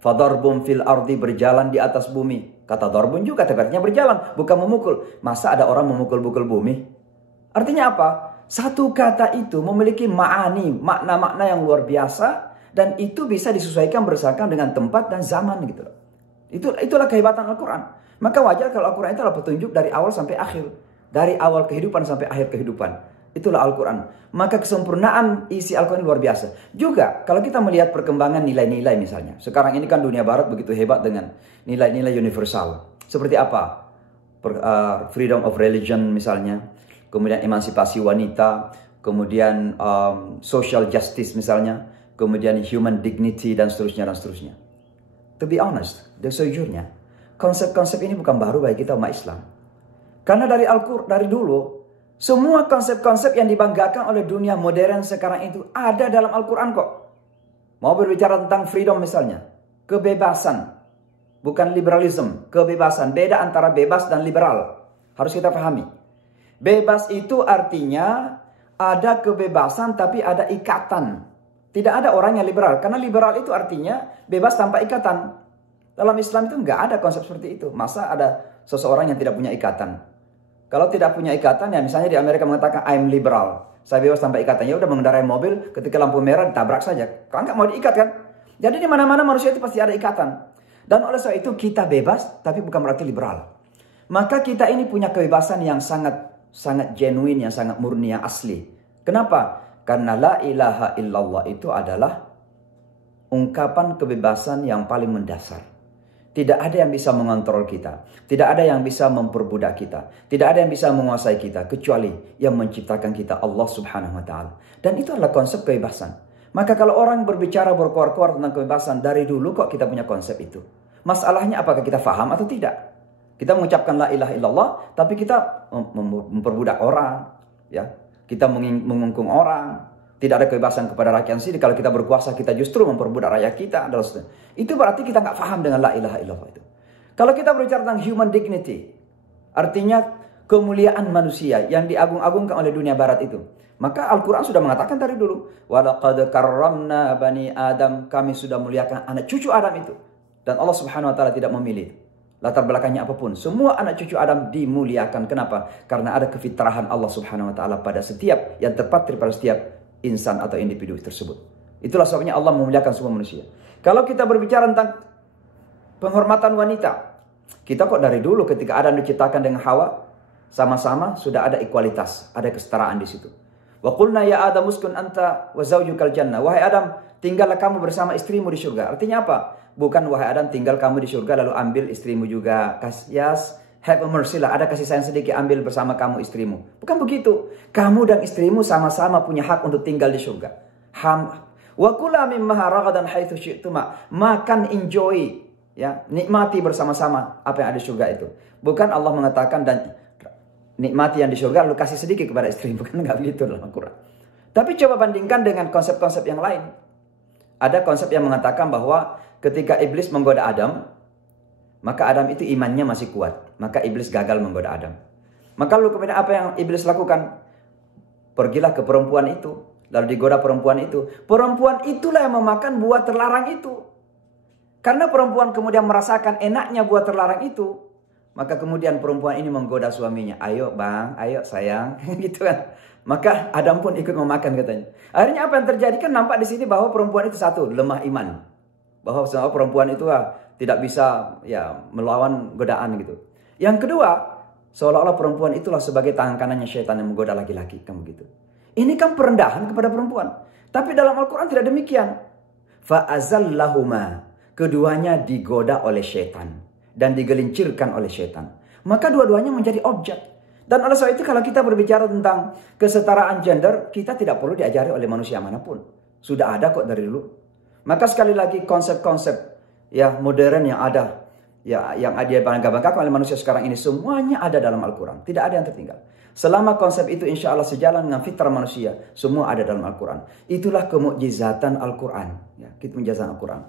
Fadarbun fil ardi, berjalan di atas bumi. Kata darbun juga artinya berjalan, bukan memukul. Masa ada orang memukul-mukul bumi? Artinya apa? Satu kata itu memiliki ma'ani, makna-makna yang luar biasa, dan itu bisa disesuaikan berdasarkan dengan tempat dan zaman gitu. Itulah kehebatan Al-Quran. Maka wajar kalau Al-Quran itu adalah petunjuk dari awal sampai akhir. Dari awal kehidupan sampai akhir kehidupan. Itulah Al-Quran. Maka kesempurnaan isi Al-Quran luar biasa. Juga kalau kita melihat perkembangan nilai-nilai misalnya. Sekarang ini kan dunia barat begitu hebat dengan nilai-nilai universal. Seperti apa? Freedom of religion misalnya. Kemudian emansipasi wanita. Kemudian social justice misalnya. Kemudian human dignity dan seterusnya dan seterusnya. To be honest, sejujurnya, konsep-konsep ini bukan baru bagi kita umat Islam. Karena dari Al-Quran, dari dulu, semua konsep-konsep yang dibanggakan oleh dunia modern sekarang itu ada dalam Al-Quran kok. Mau berbicara tentang freedom misalnya, kebebasan, bukan liberalism, kebebasan. Beda antara bebas dan liberal. Harus kita pahami. Bebas itu artinya ada kebebasan tapi ada ikatan. Tidak ada orang yang liberal. Karena liberal itu artinya bebas tanpa ikatan. Dalam Islam itu nggak ada konsep seperti itu. Masa ada seseorang yang tidak punya ikatan? Kalau tidak punya ikatan, ya misalnya di Amerika mengatakan I'm liberal. Saya bebas tanpa ikatan. Ya udah mengendarai mobil ketika lampu merah ditabrak saja. Kalau nggak mau diikat kan? Jadi di mana-mana manusia itu pasti ada ikatan. Dan oleh sebab itu kita bebas tapi bukan berarti liberal. Maka kita ini punya kebebasan yang sangat genuine, yang sangat murni, yang asli. Kenapa? Karena la ilaha illallah itu adalah ungkapan kebebasan yang paling mendasar. Tidak ada yang bisa mengontrol kita. Tidak ada yang bisa memperbudak kita. Tidak ada yang bisa menguasai kita. Kecuali yang menciptakan kita, Allah subhanahu wa ta'ala. Dan itu adalah konsep kebebasan. Maka kalau orang berbicara berkuar-kuar tentang kebebasan, dari dulu kok kita punya konsep itu. Masalahnya apakah kita faham atau tidak? Kita mengucapkan la ilaha illallah, tapi kita memperbudak orang. Ya. Kita mengungkung orang, Tidak ada kebebasan kepada rakyat sendiri. Kalau kita berkuasa, kita justru memperbudak rakyat kita. Itu berarti kita nggak paham dengan la ilaha illallah itu. Kalau kita berbicara tentang human dignity, artinya kemuliaan manusia yang diagung-agungkan oleh dunia barat itu. Maka Al-Quran sudah mengatakan dari dulu. Walaqad karramna bani Adam. Kami sudah muliakan anak cucu Adam itu. Dan Allah Subhanahu wa ta'ala tidak memilih latar belakangnya apapun. Semua anak cucu Adam dimuliakan. Kenapa? Karena ada kefitrahan Allah Subhanahu wa ta'ala pada setiap, yang terpatri pada setiap insan atau individu tersebut. Itulah sebabnya Allah memuliakan semua manusia. Kalau kita berbicara tentang penghormatan wanita, kita kok dari dulu ketika Adam diciptakan dengan Hawa, sama-sama sudah ada ekualitas, ada kesetaraan di situ. Wa qulna ya Adam uskun anta wa zawjukal jannah. Wahai Adam, tinggallah kamu bersama istrimu di surga. Artinya apa? Bukan wahai Adam tinggal kamu di surga lalu ambil istrimu juga. Yes, have a mercy lah. Ada kasih sayang sedikit, ambil bersama kamu istrimu. Bukan begitu. Kamu dan istrimu sama-sama punya hak untuk tinggal di surga. Wa kula mimma ragadan haitsu syi'tuma. Makan, enjoy, ya, nikmati bersama-sama apa yang ada di surga itu. Bukan Allah mengatakan dan nikmati yang di surga lalu kasih sedikit kepada istrimu. Bukan, enggak begitu dalam Al-Quran. Tapi coba bandingkan dengan konsep-konsep yang lain. Ada konsep yang mengatakan bahwa ketika iblis menggoda Adam, maka Adam itu imannya masih kuat. Maka iblis gagal menggoda Adam. Maka lalu kemudian apa yang iblis lakukan? Pergilah ke perempuan itu. Lalu digoda perempuan itu. Perempuan itulah yang memakan buah terlarang itu. Karena perempuan kemudian merasakan enaknya buah terlarang itu. Maka kemudian perempuan ini menggoda suaminya. Ayo bang, ayo sayang. Gitu kan. Maka Adam pun ikut memakan katanya. Akhirnya apa yang terjadi? Kan nampak di sini bahwa perempuan itu satu, lemah iman. Bahwa perempuan itu tidak bisa ya melawan godaan gitu. Yang kedua, seolah-olah perempuan itulah sebagai tangan kanannya syaitan yang menggoda laki-laki. Kamu gitu. Ini kan perendahan kepada perempuan. Tapi dalam Al-Quran tidak demikian. Fa'azallahuma. Keduanya digoda oleh syaitan. Dan digelincirkan oleh syaitan. Maka dua-duanya menjadi objek. Dan oleh sebab itu kalau kita berbicara tentang kesetaraan gender, kita tidak perlu diajari oleh manusia manapun. Sudah ada kok dari dulu. Maka sekali lagi konsep-konsep ya modern yang ada, ya yang dibangga-banggakan oleh manusia sekarang ini semuanya ada dalam Al-Quran. Tidak ada yang tertinggal. Selama konsep itu insya Allah sejalan dengan fitrah manusia, semua ada dalam Al-Quran. Itulah kemukjizatan Al-Quran. Ya, kemukjizatan Al-Quran.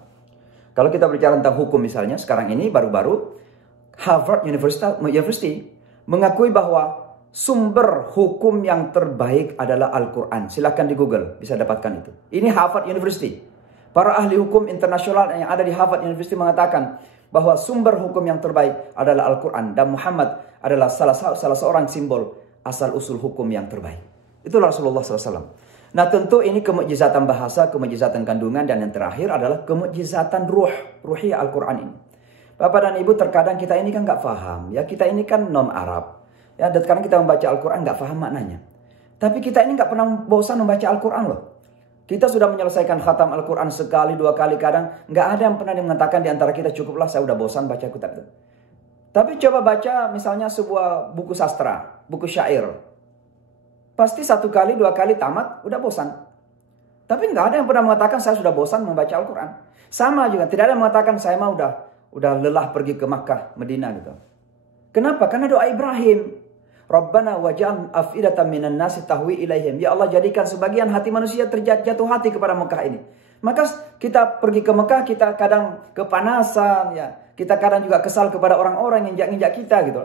Kalau kita berbicara tentang hukum misalnya, sekarang ini baru-baru Harvard University mengakui bahwa sumber hukum yang terbaik adalah Al-Quran. Silakan di Google, bisa dapatkan itu. Ini Harvard University. Para ahli hukum internasional yang ada di Harvard University mengatakan bahwa sumber hukum yang terbaik adalah Al-Quran. Dan Muhammad adalah salah seorang simbol asal-usul hukum yang terbaik. Itulah Rasulullah SAW. Nah tentu ini kemukjizatan bahasa, kemukjizatan kandungan. Dan yang terakhir adalah kemukjizatan ruhiyah Al-Quran ini. Bapak dan Ibu, terkadang kita ini kan nggak paham. Ya, kita ini kan non-Arab. Ya, dan sekarang kita membaca Al-Quran nggak paham maknanya. Tapi kita ini nggak pernah bosan membaca Al-Quran loh. Kita sudah menyelesaikan khatam Al-Quran sekali, dua kali, kadang nggak ada yang pernah mengatakan di antara kita cukuplah saya udah bosan baca kitab itu. Tapi coba baca misalnya sebuah buku sastra, buku syair. Pasti satu kali, dua kali tamat, udah bosan. Tapi nggak ada yang pernah mengatakan saya sudah bosan membaca Al-Quran. Sama juga, tidak ada yang mengatakan saya mah udah lelah pergi ke Makkah, Medina gitu. Kenapa? Karena doa Ibrahim. Rabbana waj'al af'idatan minan nasi tahwi ilaihim. Ya Allah, jadikan sebagian hati manusia jatuh hati kepada Mekah ini. Maka kita pergi ke Mekah, kita kadang kepanasan, ya. Kita kadang juga kesal kepada orang-orang yang injak-injak kita gitu.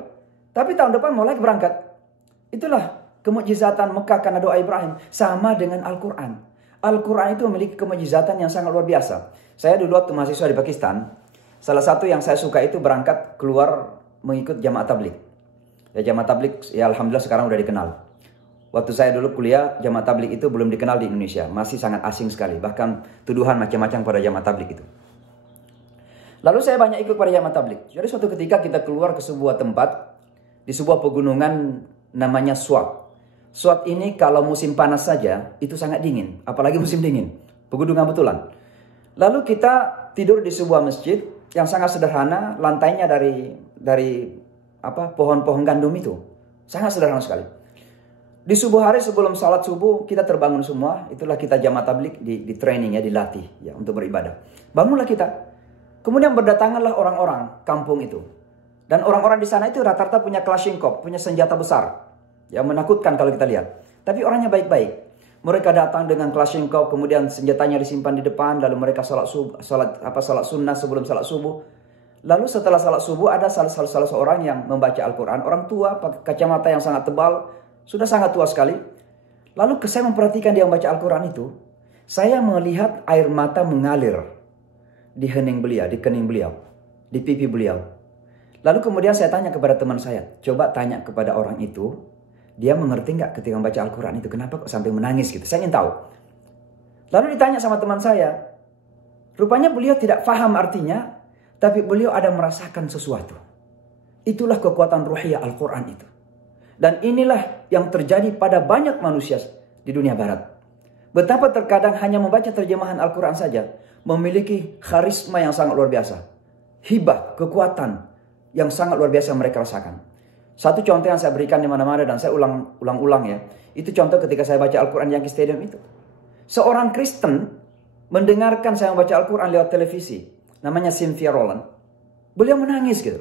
Tapi tahun depan mulai berangkat. Itulah kemukjizatan Mekah karena doa Ibrahim. Sama dengan Al-Quran. Al-Quran itu memiliki kemukjizatan yang sangat luar biasa. Saya dulu waktu mahasiswa di Pakistan, salah satu yang saya suka itu berangkat keluar mengikut jamaah tabligh. Ya jamaah tabligh ya alhamdulillah sekarang udah dikenal. Waktu saya dulu kuliah jamaah tabligh itu belum dikenal di Indonesia, masih sangat asing sekali. Bahkan tuduhan macam-macam pada jamaah tabligh itu. Lalu saya banyak ikut pada jamaah tabligh. Jadi suatu ketika kita keluar ke sebuah tempat di sebuah pegunungan namanya Swat. Swat ini kalau musim panas saja itu sangat dingin, apalagi musim dingin. Pegunungan betulan. Lalu kita tidur di sebuah masjid yang sangat sederhana, lantainya dari pohon-pohon gandum itu. Sangat sederhana sekali. Di subuh hari sebelum salat subuh kita terbangun semua, itulah kita jamaah tabligh di training ya, dilatih ya untuk beribadah. Bangunlah kita. Kemudian berdatanganlah orang-orang kampung itu. Dan orang-orang di sana itu rata-rata punya Kalashnikov, punya senjata besar. Ya menakutkan kalau kita lihat. Tapi orangnya baik-baik. Mereka datang dengan Kalashnikov, kemudian senjatanya disimpan di depan, lalu mereka salat sunnah sebelum salat subuh. Lalu setelah salat subuh ada salah seorang yang membaca Al-Quran, orang tua pakai kacamata yang sangat tebal, sudah sangat tua sekali. Lalu saya memperhatikan dia membaca Al-Quran itu, saya melihat air mata mengalir di hening beliau, di kening beliau, di pipi beliau. Lalu kemudian saya tanya kepada teman saya, coba tanya kepada orang itu, dia mengerti nggak ketika membaca Al-Quran itu? Kenapa kok sampai menangis gitu? Saya ingin tahu. Lalu ditanya sama teman saya. Rupanya beliau tidak paham artinya. Tapi beliau ada merasakan sesuatu. Itulah kekuatan ruhiyah Al-Quran itu. Dan inilah yang terjadi pada banyak manusia di dunia barat. Betapa terkadang hanya membaca terjemahan Al-Quran saja. Memiliki karisma yang sangat luar biasa. Hibah, kekuatan yang sangat luar biasa mereka rasakan. Satu contoh yang saya berikan di mana-mana dan saya ulang-ulang ya. Itu contoh ketika saya baca Al-Quran Yankee Stadium itu. Seorang Kristen mendengarkan saya membaca Al-Quran lewat televisi. Namanya Cynthia Rowland. Beliau menangis gitu.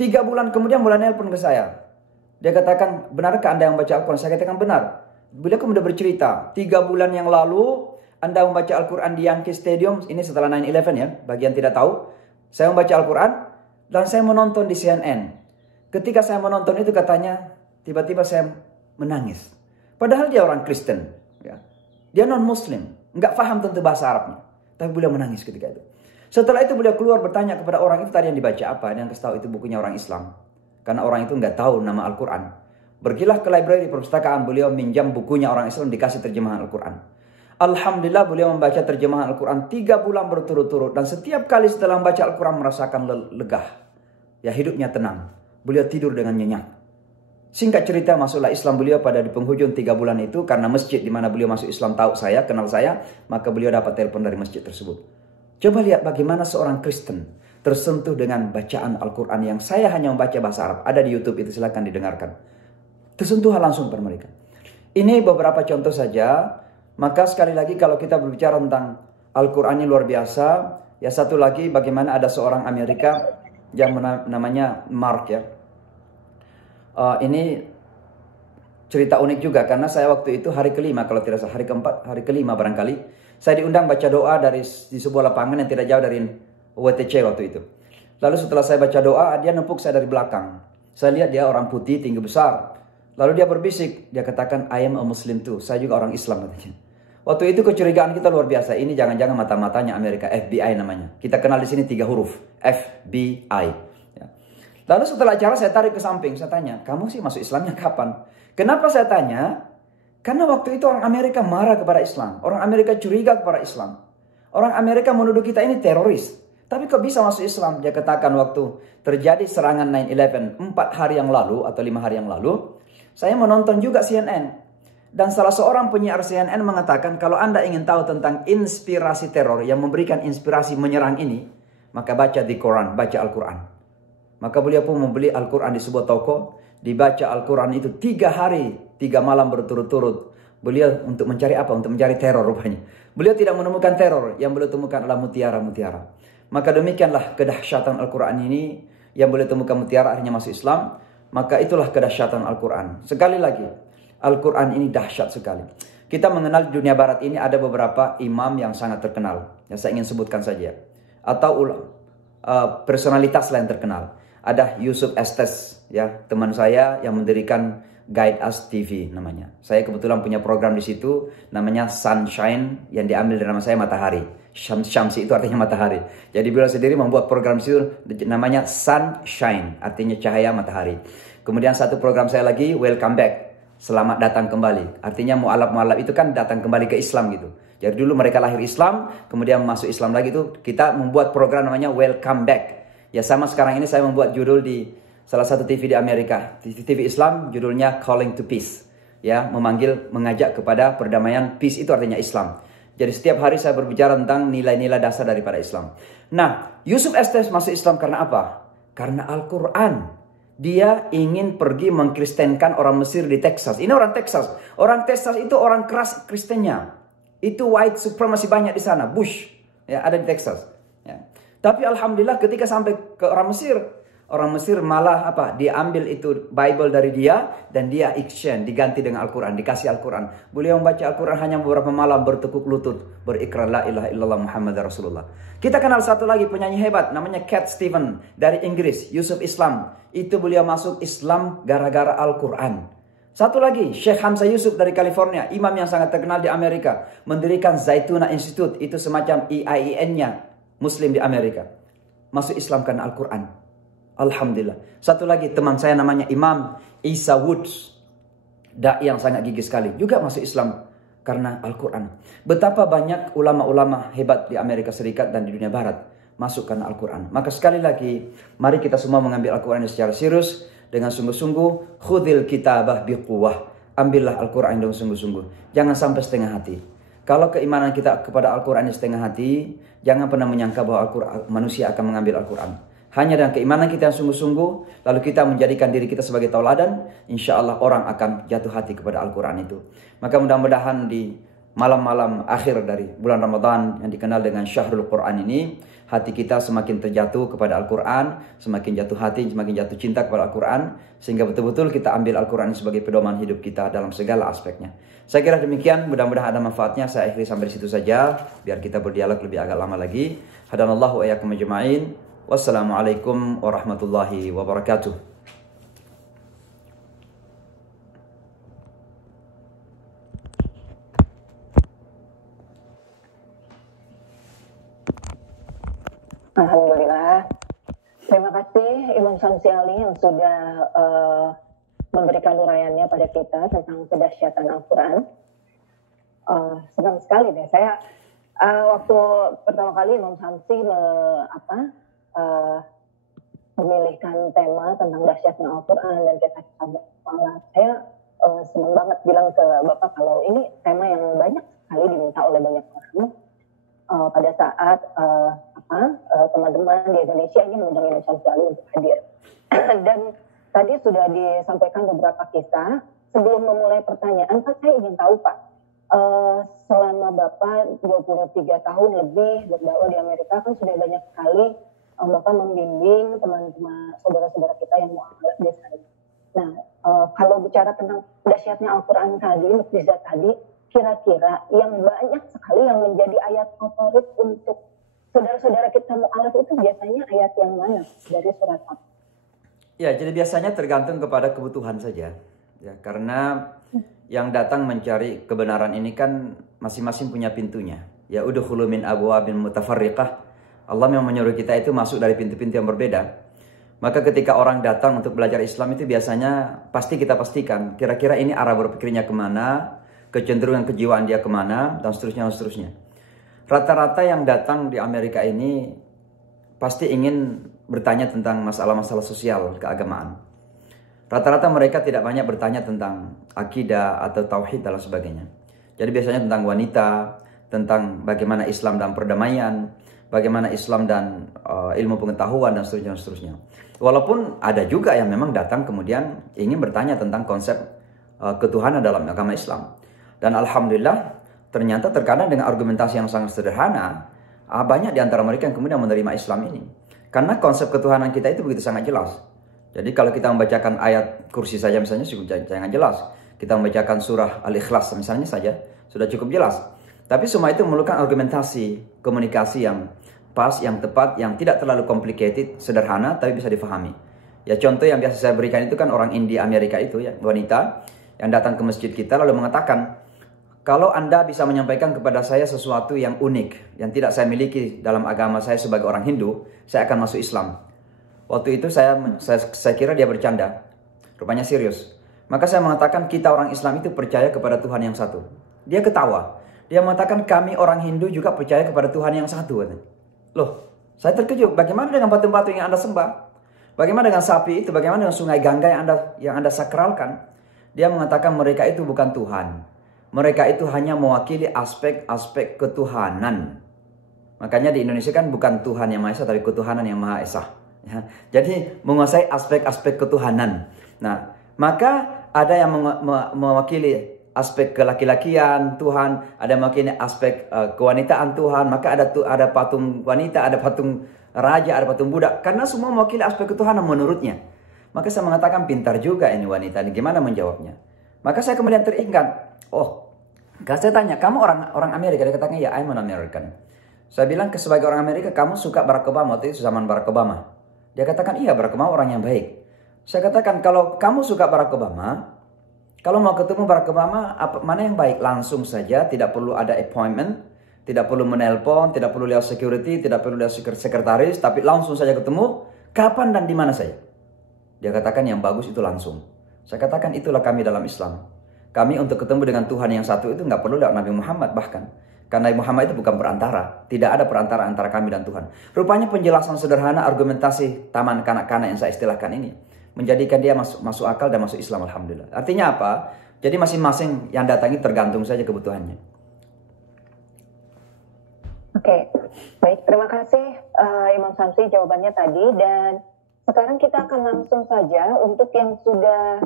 3 bulan kemudian mulai nelpon ke saya. Dia katakan, benarkah Anda yang membaca Al-Quran? Saya katakan benar. Beliau kemudian bercerita. 3 bulan yang lalu Anda membaca Al-Quran di Yankee Stadium. Ini setelah 9/11 ya. Bagi yang tidak tahu. Saya membaca Al-Quran. Dan saya menonton di CNN. Ketika saya menonton itu katanya, tiba-tiba saya menangis. Padahal dia orang Kristen. Ya. Dia non-Muslim. Nggak paham tentu bahasa Arabnya. Tapi beliau menangis ketika itu. Setelah itu beliau keluar bertanya kepada orang itu tadi yang dibaca apa. Yang kasih tahu itu bukunya orang Islam. Karena orang itu nggak tahu nama Al-Quran. Pergilah ke library perpustakaan. Beliau minjam bukunya orang Islam dikasih terjemahan Al-Quran. Alhamdulillah beliau membaca terjemahan Al-Quran 3 bulan berturut-turut. Dan setiap kali setelah membaca Al-Quran merasakan legah. Ya hidupnya tenang. Beliau tidur dengan nyenyak. Singkat cerita masuklah Islam beliau pada di penghujung 3 bulan itu. Karena masjid di mana beliau masuk Islam tahu saya, kenal saya. Maka beliau dapat telepon dari masjid tersebut. Coba lihat bagaimana seorang Kristen tersentuh dengan bacaan Al-Quran yang saya hanya membaca bahasa Arab. Ada di YouTube itu, silakan didengarkan. Tersentuh langsung pada mereka. Ini beberapa contoh saja. Maka sekali lagi kalau kita berbicara tentang Al-Quran ini luar biasa. Ya satu lagi bagaimana ada seorang Amerika yang namanya Mark ya. Ini cerita unik juga karena saya waktu itu hari kelima kalau tidak salah, hari kelima barangkali. Saya diundang baca doa di sebuah lapangan yang tidak jauh dari WTC waktu itu. Lalu setelah saya baca doa, dia nempuk saya dari belakang. Saya lihat dia orang putih, tinggi besar. Lalu dia berbisik, dia katakan, I am a Muslim too. Saya juga orang Islam katanya. Waktu itu kecurigaan kita luar biasa. Ini jangan-jangan mata-matanya Amerika, FBI namanya. Kita kenal di sini 3 huruf, FBI. Ya. Lalu setelah acara saya tarik ke samping, saya tanya, kamu sih masuk Islamnya kapan? Kenapa saya tanya? Karena waktu itu orang Amerika marah kepada Islam. Orang Amerika curiga kepada Islam. Orang Amerika menuduh kita ini teroris. Tapi kok bisa masuk Islam? Dia katakan waktu terjadi serangan 9/11 4 hari yang lalu atau 5 hari yang lalu. Saya menonton juga CNN. Dan salah seorang penyiar CNN mengatakan kalau Anda ingin tahu tentang inspirasi teror yang memberikan inspirasi menyerang ini. Maka baca di Quran, baca Al-Quran. Maka beliau pun membeli Al-Quran di sebuah toko. Dibaca Al-Quran itu 3 hari, 3 malam berturut-turut. Beliau untuk mencari apa? Untuk mencari teror rupanya. Beliau tidak menemukan teror. Yang beliau temukan adalah mutiara-mutiara. Maka demikianlah kedahsyatan Al-Quran ini. Yang beliau temukan mutiara akhirnya masuk Islam. Maka itulah kedahsyatan Al-Quran. Sekali lagi, Al-Quran ini dahsyat sekali. Kita mengenal di dunia barat ini ada beberapa imam yang sangat terkenal. Yang saya ingin sebutkan saja. Atau personalitas lain terkenal. Ada Yusuf Estes, ya, teman saya yang mendirikan Guide Us TV namanya. Saya kebetulan punya program di situ namanya Sunshine yang diambil dari nama saya Matahari. Syamsi itu artinya matahari. Jadi beliau sendiri membuat program di situ namanya Sunshine, artinya cahaya matahari. Kemudian satu program saya lagi Welcome Back, selamat datang kembali. Artinya mu'alaf itu kan datang kembali ke Islam gitu. Jadi dulu mereka lahir Islam, kemudian masuk Islam lagi itu kita membuat program namanya Welcome Back. Ya sama sekarang ini saya membuat judul di salah satu TV di Amerika, TV Islam, judulnya Calling to Peace. Ya, mengajak kepada perdamaian. Peace itu artinya Islam. Jadi setiap hari saya berbicara tentang nilai-nilai dasar daripada Islam. Nah, Yusuf Estes masuk Islam karena apa? Karena Al-Quran. Dia ingin pergi mengkristenkan orang Mesir di Texas. Ini orang Texas. Orang Texas itu orang keras Kristennya. Itu white supremacy banyak di sana. Bush ya, ada di Texas. Ya. Tapi alhamdulillah ketika sampai ke orang Mesir, Orang Mesir malah apa? Dia ambil itu Bible dari dia dan dia exchange, diganti dengan Al-Quran, dikasih Al-Quran. Beliau membaca Al-Quran hanya beberapa malam, bertekuk lutut, berikrar la ilaha illallah Muhammad Rasulullah. Kita kenal satu lagi penyanyi hebat, namanya Cat Stevens dari Inggris, Yusuf Islam. Itu beliau masuk Islam gara-gara Al-Quran. Satu lagi, Sheikh Hamzah Yusuf dari California, imam yang sangat terkenal di Amerika, mendirikan Zaituna Institute, itu semacam IAIN-nya Muslim di Amerika. Masuk Islam karena Al-Quran. Alhamdulillah. Satu lagi teman saya namanya Imam Isa Woods, dai yang sangat gigih sekali, juga masuk Islam karena Al-Quran. Betapa banyak ulama-ulama hebat di Amerika Serikat dan di dunia Barat masuk karena Al-Quran. Maka sekali lagi, mari kita semua mengambil Al-Quran secara serius, dengan sungguh-sungguh. Khudil kitabah biquwah. Ambillah Al-Quran dengan sungguh-sungguh. Jangan sampai setengah hati. Kalau keimanan kita kepada Al-Quran setengah hati, jangan pernah menyangka bahwa manusia akan mengambil Al-Quran. Hanya dengan keimanan kita yang sungguh-sungguh, lalu kita menjadikan diri kita sebagai tauladan, insya Allah orang akan jatuh hati kepada Al-Quran itu. Maka mudah-mudahan di malam-malam akhir dari bulan Ramadan yang dikenal dengan Syahrul Quran ini, hati kita semakin terjatuh kepada Al-Quran, semakin jatuh hati, semakin jatuh cinta kepada Al-Quran, sehingga betul-betul kita ambil Al-Quran sebagai pedoman hidup kita dalam segala aspeknya. Saya kira demikian, mudah-mudahan ada manfaatnya. Saya akhiri sampai di situ saja, biar kita berdialog lebih agak lama lagi. Hadanallahu wa iyyakum ajma'in. Wassalamualaikum warahmatullahi wabarakatuh. Alhamdulillah. Terima kasih Imam Syamsi Ali yang sudah memberikan uraiannya pada kita tentang kedahsyatan Al-Quran. Senang sekali deh saya waktu pertama kali Imam Syamsi memilihkan tema tentang dahsyatnya Al-Quran dan kita sahabat. Saya senang banget bilang ke Bapak kalau ini tema yang banyak sekali diminta oleh banyak orang pada saat teman-teman di Indonesia ingin mengundang Imam Syamsi Ali untuk hadir. Dan tadi sudah disampaikan beberapa kisah. Sebelum memulai pertanyaan, Pak, saya ingin tahu, Pak, selama Bapak 23 tahun lebih berdakwah di Amerika, kan sudah banyak sekali Bapak membimbing teman-teman saudara-saudara kita yang muamalah di sana. Nah, kalau bicara tentang dahsyatnya Al-Quran tadi, mukjizat tadi, kira-kira yang banyak sekali yang menjadi ayat favorit untuk saudara-saudara kita mu'alaf itu biasanya ayat yang mana dari surat apa? Ya, jadi biasanya tergantung kepada kebutuhan saja. Ya, karena yang datang mencari kebenaran ini kan masing-masing punya pintunya. Ya, udkhulu min abwabin mutafarriqah. Allah memang menyuruh kita itu masuk dari pintu-pintu yang berbeda. Maka ketika orang datang untuk belajar Islam itu biasanya pasti kita pastikan kira-kira ini arah berpikirnya kemana, kecenderungan kejiwaan dia kemana, dan seterusnya dan seterusnya. Rata-rata yang datang di Amerika ini pasti ingin bertanya tentang masalah-masalah sosial keagamaan. Rata-rata mereka tidak banyak bertanya tentang akidah atau tauhid dan sebagainya. Jadi biasanya tentang wanita, tentang bagaimana Islam dan perdamaian, bagaimana Islam dan ilmu pengetahuan dan seterusnya dan seterusnya. Walaupun ada juga yang memang datang kemudian ingin bertanya tentang konsep ketuhanan dalam agama Islam. Dan alhamdulillah ternyata terkadang dengan argumentasi yang sangat sederhana, banyak di antara mereka yang kemudian menerima Islam ini. Karena konsep ketuhanan kita itu begitu sangat jelas. Jadi kalau kita membacakan ayat kursi saja misalnya cukup sangat jelas. Kita membacakan surah Al-Ikhlas misalnya saja sudah cukup jelas. Tapi semua itu memerlukan argumentasi, komunikasi yang pas, yang tepat, yang tidak terlalu complicated, sederhana, tapi bisa difahami. Ya contoh yang biasa saya berikan itu kan orang India Amerika itu ya, wanita yang datang ke masjid kita lalu mengatakan, kalau Anda bisa menyampaikan kepada saya sesuatu yang unik, yang tidak saya miliki dalam agama saya sebagai orang Hindu, saya akan masuk Islam. Waktu itu saya kira dia bercanda, rupanya serius. Maka saya mengatakan kita orang Islam itu percaya kepada Tuhan yang satu. Dia ketawa. Dia mengatakan kami orang Hindu juga percaya kepada Tuhan yang satu. Loh, saya terkejut. Bagaimana dengan patung-patung yang Anda sembah? Bagaimana dengan sapi itu? Bagaimana dengan sungai Gangga yang Anda sakralkan? Dia mengatakan mereka itu bukan Tuhan. Mereka itu hanya mewakili aspek-aspek ketuhanan. Makanya di Indonesia kan bukan Tuhan yang Maha Esa, tapi ketuhanan yang Maha Esa. Ya. Jadi menguasai aspek-aspek ketuhanan. Nah, maka ada yang mewakili aspek kelaki-lakian Tuhan, ada yang mewakili aspek kewanitaan Tuhan. Maka ada patung wanita, ada patung raja, ada patung Buddha. Karena semua mewakili aspek ketuhanan menurutnya. Maka saya mengatakan pintar juga ini wanita ini. Gimana menjawabnya? Maka saya kemudian teringat. Oh, saya tanya, kamu orang Amerika? Dia katakan, ya, I'm an American. Saya bilang sebagai orang Amerika, kamu suka Barack Obama? Waktu itu zaman Barack Obama. Dia katakan, iya, Barack Obama orang yang baik. Saya katakan, kalau kamu suka Barack Obama, kalau mau ketemu Barack Obama, mana yang baik? Langsung saja, tidak perlu ada appointment, tidak perlu menelpon, tidak perlu lihat security, tidak perlu lihat sekretaris, tapi langsung saja ketemu, kapan dan di mana saja. Dia katakan yang bagus itu langsung. Saya katakan itulah kami dalam Islam. Kami untuk ketemu dengan Tuhan yang satu itu nggak perlu lewat Nabi Muhammad bahkan. Karena Nabi Muhammad itu bukan perantara. Tidak ada perantara antara kami dan Tuhan. Rupanya penjelasan sederhana argumentasi taman kanak-kanak yang saya istilahkan ini menjadikan dia masuk akal dan masuk Islam, alhamdulillah. Artinya apa? Jadi masing-masing yang datangi tergantung saja kebutuhannya. Oke, baik. Terima kasih Imam Samsi jawabannya tadi. Dan sekarang kita akan langsung saja untuk yang sudah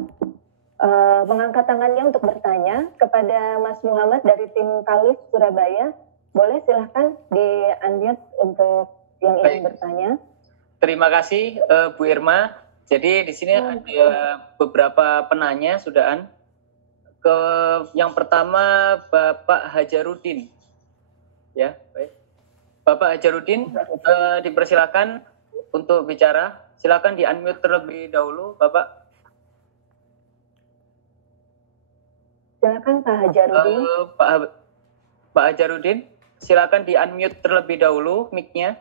mengangkat tangannya untuk bertanya kepada Mas Muhammad dari tim Kalif Surabaya. Boleh silahkan di-unmute untuk yang ingin bertanya. Terima kasih Bu Irma. Jadi di sini ada beberapa penanya sudahan. Yang pertama Bapak Hajarudin. Ya, baik. Bapak Hajarudin dipersilakan untuk bicara. Silakan di-unmute terlebih dahulu, Bapak. Silakan Pak Hajarudin. Pak Hajarudin, silakan di-unmute terlebih dahulu mic-nya.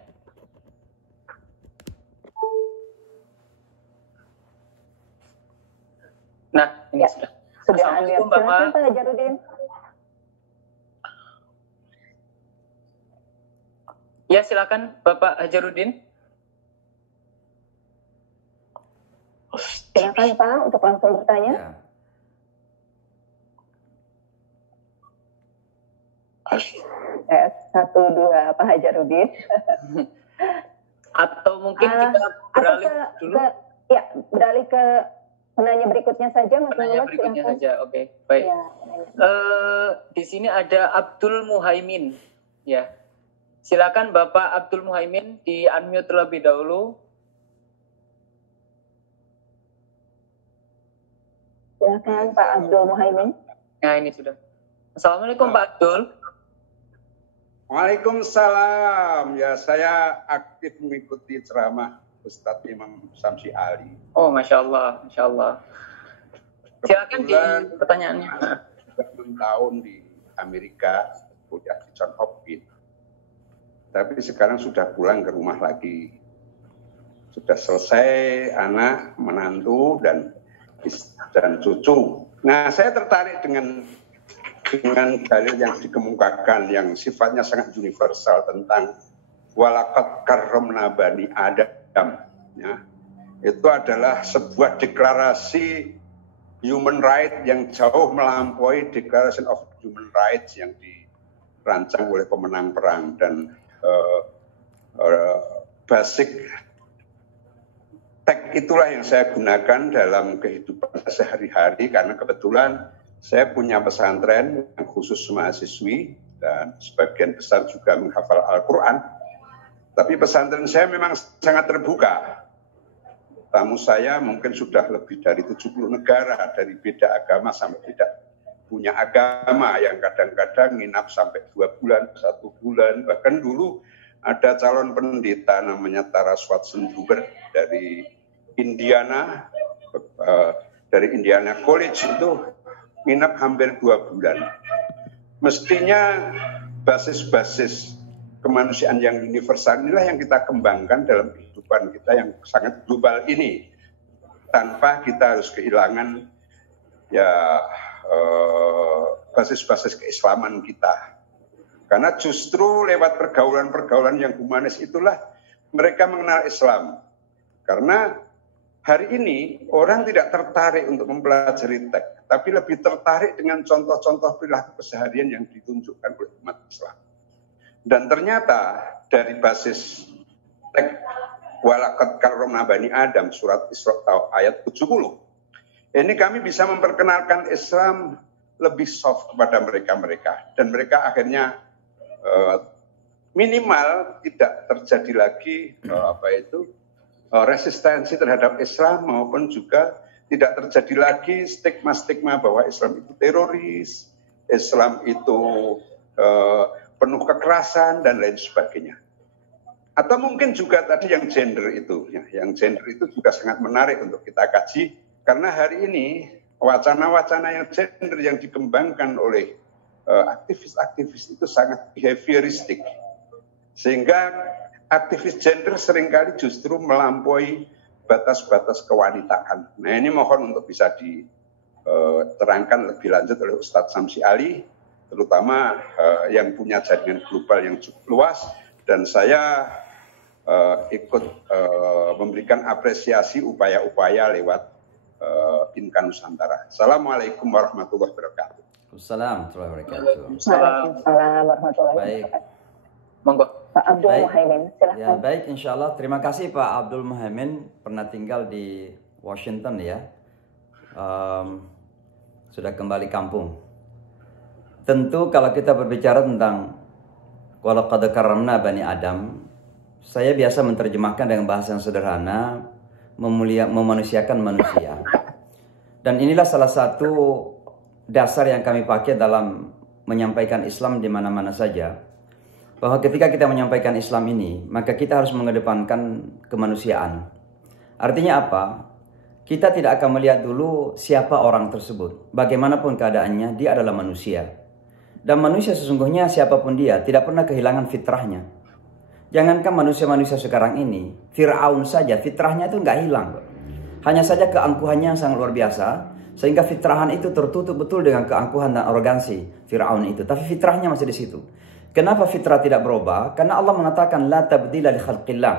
Nah, ini ya, sudah. Assalamualaikum, silakan Pak Hajarudin. Ya, silakan Bapak Hajarudin. Silakan Pak untuk langsung bertanya. Ya. Satu dua Pak Hajarudin. Atau mungkin kita beralih dulu. Beralih ke penanya berikutnya saja, Mas Penanya Muhammad. berikutnya saja, oke. Baik. Ya, di sini ada Abdul Muhaimin. Ya, silakan Bapak Abdul Muhaimin di unmute terlebih dahulu. Silakan Pak Abdul Muhaimin. Nah, ini sudah. Assalamualaikum Pak Abdul. Waalaikumsalam. Ya, saya aktif mengikuti ceramah Ustadz Imam Samsi Ali. Oh, Masya Allah, Masya Allah. Silakan di pertanyaannya. Sudah 6 tahun di Amerika, kuliah di John Hopkins. Tapi sekarang sudah pulang ke rumah lagi. Sudah selesai anak, menantu, dan cucu. Nah, saya tertarik dengan dalil yang dikemukakan yang sifatnya sangat universal tentang walaqad karramna bani Adam. Ya. Itu adalah sebuah deklarasi human right yang jauh melampaui Declaration of Human Rights yang dirancang oleh pemenang perang, dan basic teks itulah yang saya gunakan dalam kehidupan sehari-hari, karena kebetulan saya punya pesantren yang khusus mahasiswi dan sebagian besar juga menghafal Al-Quran. Tapi pesantren saya memang sangat terbuka. Tamu saya mungkin sudah lebih dari 70 negara, dari beda agama sampai tidak punya agama, yang kadang-kadang nginap sampai 2 bulan, 1 bulan. Bahkan dulu ada calon pendeta namanya Tara Schwarzenegger dari Indiana College, itu nginap hampir 2 bulan. Mestinya basis-basis kemanusiaan yang universal inilah yang kita kembangkan dalam kehidupan kita yang sangat global ini, tanpa kita harus kehilangan basis-basis keislaman kita. Karena justru lewat pergaulan-pergaulan yang humanis itulah mereka mengenal Islam. Karena hari ini orang tidak tertarik untuk mempelajari teks, tapi lebih tertarik dengan contoh-contoh perilaku keseharian yang ditunjukkan oleh umat Islam. Dan ternyata dari basis teks walaqad karramna bani Adam, surat Isra ayat 70, ini kami bisa memperkenalkan Islam lebih soft kepada mereka-mereka. Dan mereka akhirnya minimal tidak terjadi lagi resistensi terhadap Islam, maupun juga tidak terjadi lagi stigma-stigma bahwa Islam itu teroris, Islam itu penuh kekerasan dan lain sebagainya. Atau mungkin juga tadi yang gender itu, yang gender itu juga sangat menarik untuk kita kaji, karena hari ini wacana-wacana yang gender yang dikembangkan oleh aktivis-aktivis itu sangat behavioristik, sehingga aktivis gender seringkali justru melampaui batas-batas kewanitaan. Nah, ini mohon untuk bisa diterangkan lebih lanjut oleh Ustadz Samsi Ali, terutama yang punya jaringan global yang cukup luas, dan saya ikut memberikan apresiasi upaya-upaya lewat Inka Nusantara. Assalamualaikum warahmatullahi wabarakatuh. Assalamualaikum warahmatullahi wabarakatuh. Waalaikumsalam warahmatullahi wabarakatuh. Monggo. Pak Abdul Muhaimin, silahkan. Ya, baik, insya Allah. Terima kasih Pak Abdul Muhaimin, pernah tinggal di Washington ya. Sudah kembali kampung. Tentu kalau kita berbicara tentang walaqad karramna bani Adam, saya biasa menerjemahkan dengan bahasa yang sederhana, memanusiakan manusia. Dan inilah salah satu dasar yang kami pakai dalam menyampaikan Islam di mana-mana saja. Bahwa ketika kita menyampaikan Islam ini, maka kita harus mengedepankan kemanusiaan. Artinya apa? Kita tidak akan melihat dulu siapa orang tersebut. Bagaimanapun keadaannya, dia adalah manusia. Dan manusia sesungguhnya siapapun dia, tidak pernah kehilangan fitrahnya. Jangankan manusia-manusia sekarang ini, Fir'aun saja fitrahnya itu nggak hilang. Hanya saja keangkuhannya yang sangat luar biasa, sehingga fitrahan itu tertutup betul dengan keangkuhan dan arogansi Fir'aun itu. Tapi fitrahnya masih di situ. Kenapa fitrah tidak berubah? Karena Allah mengatakan la tabdila li khalqillah.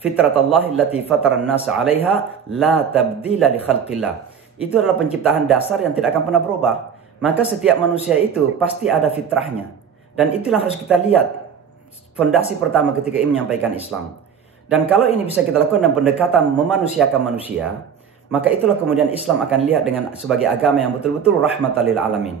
Fitratallahi allati fataran nasa 'alaiha la tabdila li khalqillah. Itu adalah penciptaan dasar yang tidak akan pernah berubah. Maka setiap manusia itu pasti ada fitrahnya. Dan itulah harus kita lihat. Fondasi pertama ketika ingin menyampaikan Islam. Dan kalau ini bisa kita lakukan dengan pendekatan memanusiakan manusia, maka itulah kemudian Islam akan lihat dengan sebagai agama yang betul-betul rahmatan lil alamin.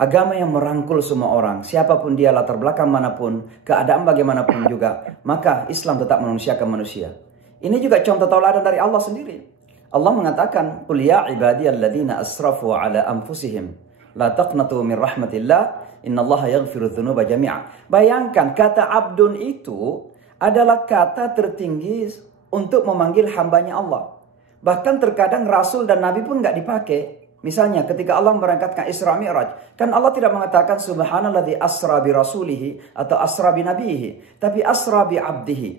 Agama yang merangkul semua orang, siapapun dia, latar belakang manapun, keadaan bagaimanapun juga, maka Islam tetap memanusiakan manusia. Ini juga contoh tauladan dari Allah sendiri. Allah mengatakan, "Qul ya ibadiyalladzina asrafu ala anfusihim, la taqnatu min rahmatillah, innallaha yaghfiru dzunuba jami'a." Bayangkan kata abdun itu adalah kata tertinggi untuk memanggil hambanya Allah. Bahkan terkadang Rasul dan Nabi pun nggak dipakai. Misalnya ketika Allah memberangkatkan Isra Mi'raj, kan Allah tidak mengatakan subhanalladzi asra bi rasulihi atau asra bi nabihi, tapi asra bi abdihi.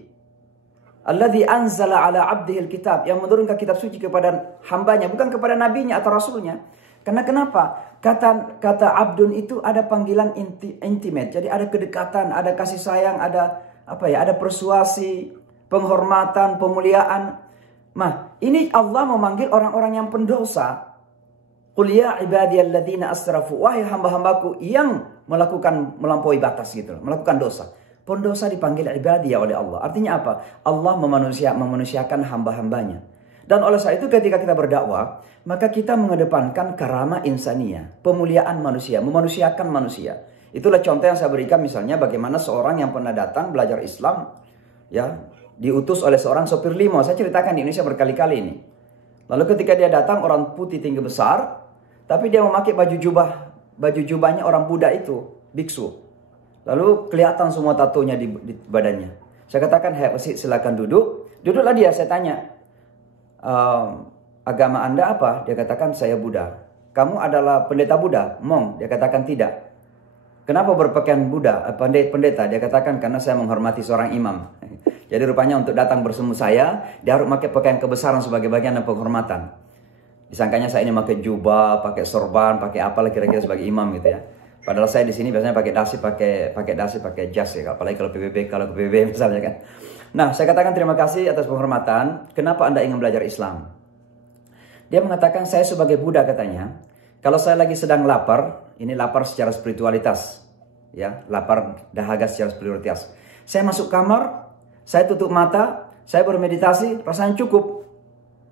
Alladzi anzala ala abdihi alkitab, yang menurunkan kitab suci kepada hambanya, bukan kepada nabinya atau rasulnya. Karena kenapa? Kata abdun itu ada panggilan intimate. Jadi ada kedekatan, ada kasih sayang, ada ada persuasi, penghormatan, pemuliaan. Nah, ini Allah memanggil orang-orang yang pendosa. Qul ya ibadiyalladzina asrafu, wahai hamba-hambaku yang melampaui batas gitu, melakukan dosa. Pendosa dipanggil ibadiyah oleh Allah. Artinya apa? Allah memanusiakan hamba-hambanya. Dan oleh sebab itu ketika kita berdakwah, maka kita mengedepankan karamah insaniyah, pemuliaan manusia, memanusiakan manusia. Itulah contoh yang saya berikan, misalnya bagaimana seorang yang pernah datang belajar Islam, ya, diutus oleh seorang sopir limo. Saya ceritakan di Indonesia berkali-kali ini. Lalu ketika dia datang, orang putih tinggi besar, tapi dia memakai baju jubahnya orang Buddha itu, biksu. Lalu kelihatan semua tatonya di badannya. Saya katakan, "Hai, silakan duduk." Duduklah dia, saya tanya, "Agama Anda apa?" Dia katakan, "Saya Buddha." "Kamu adalah pendeta Buddha?" "Mong." Dia katakan, "Tidak." "Kenapa berpakaian Buddha, pendeta?" Dia katakan, "Karena saya menghormati seorang imam." Jadi rupanya untuk datang bersemu saya, dia harus pakai pakaian kebesaran sebagai bagian dari penghormatan. Disangkanya saya ini pakai jubah, pakai sorban, pakai apalah kira-kira sebagai imam gitu ya. Padahal saya di sini biasanya pakai dasi, pakai jas ya, apalagi kalau ke PBB misalnya kan. Nah, saya katakan terima kasih atas penghormatan. Kenapa Anda ingin belajar Islam? Dia mengatakan, "Saya sebagai Buddha," katanya, "kalau saya lagi sedang lapar, ini lapar secara spiritualitas, ya, lapar dahaga secara spiritualitas. Saya masuk kamar, saya tutup mata, saya bermeditasi, rasanya cukup.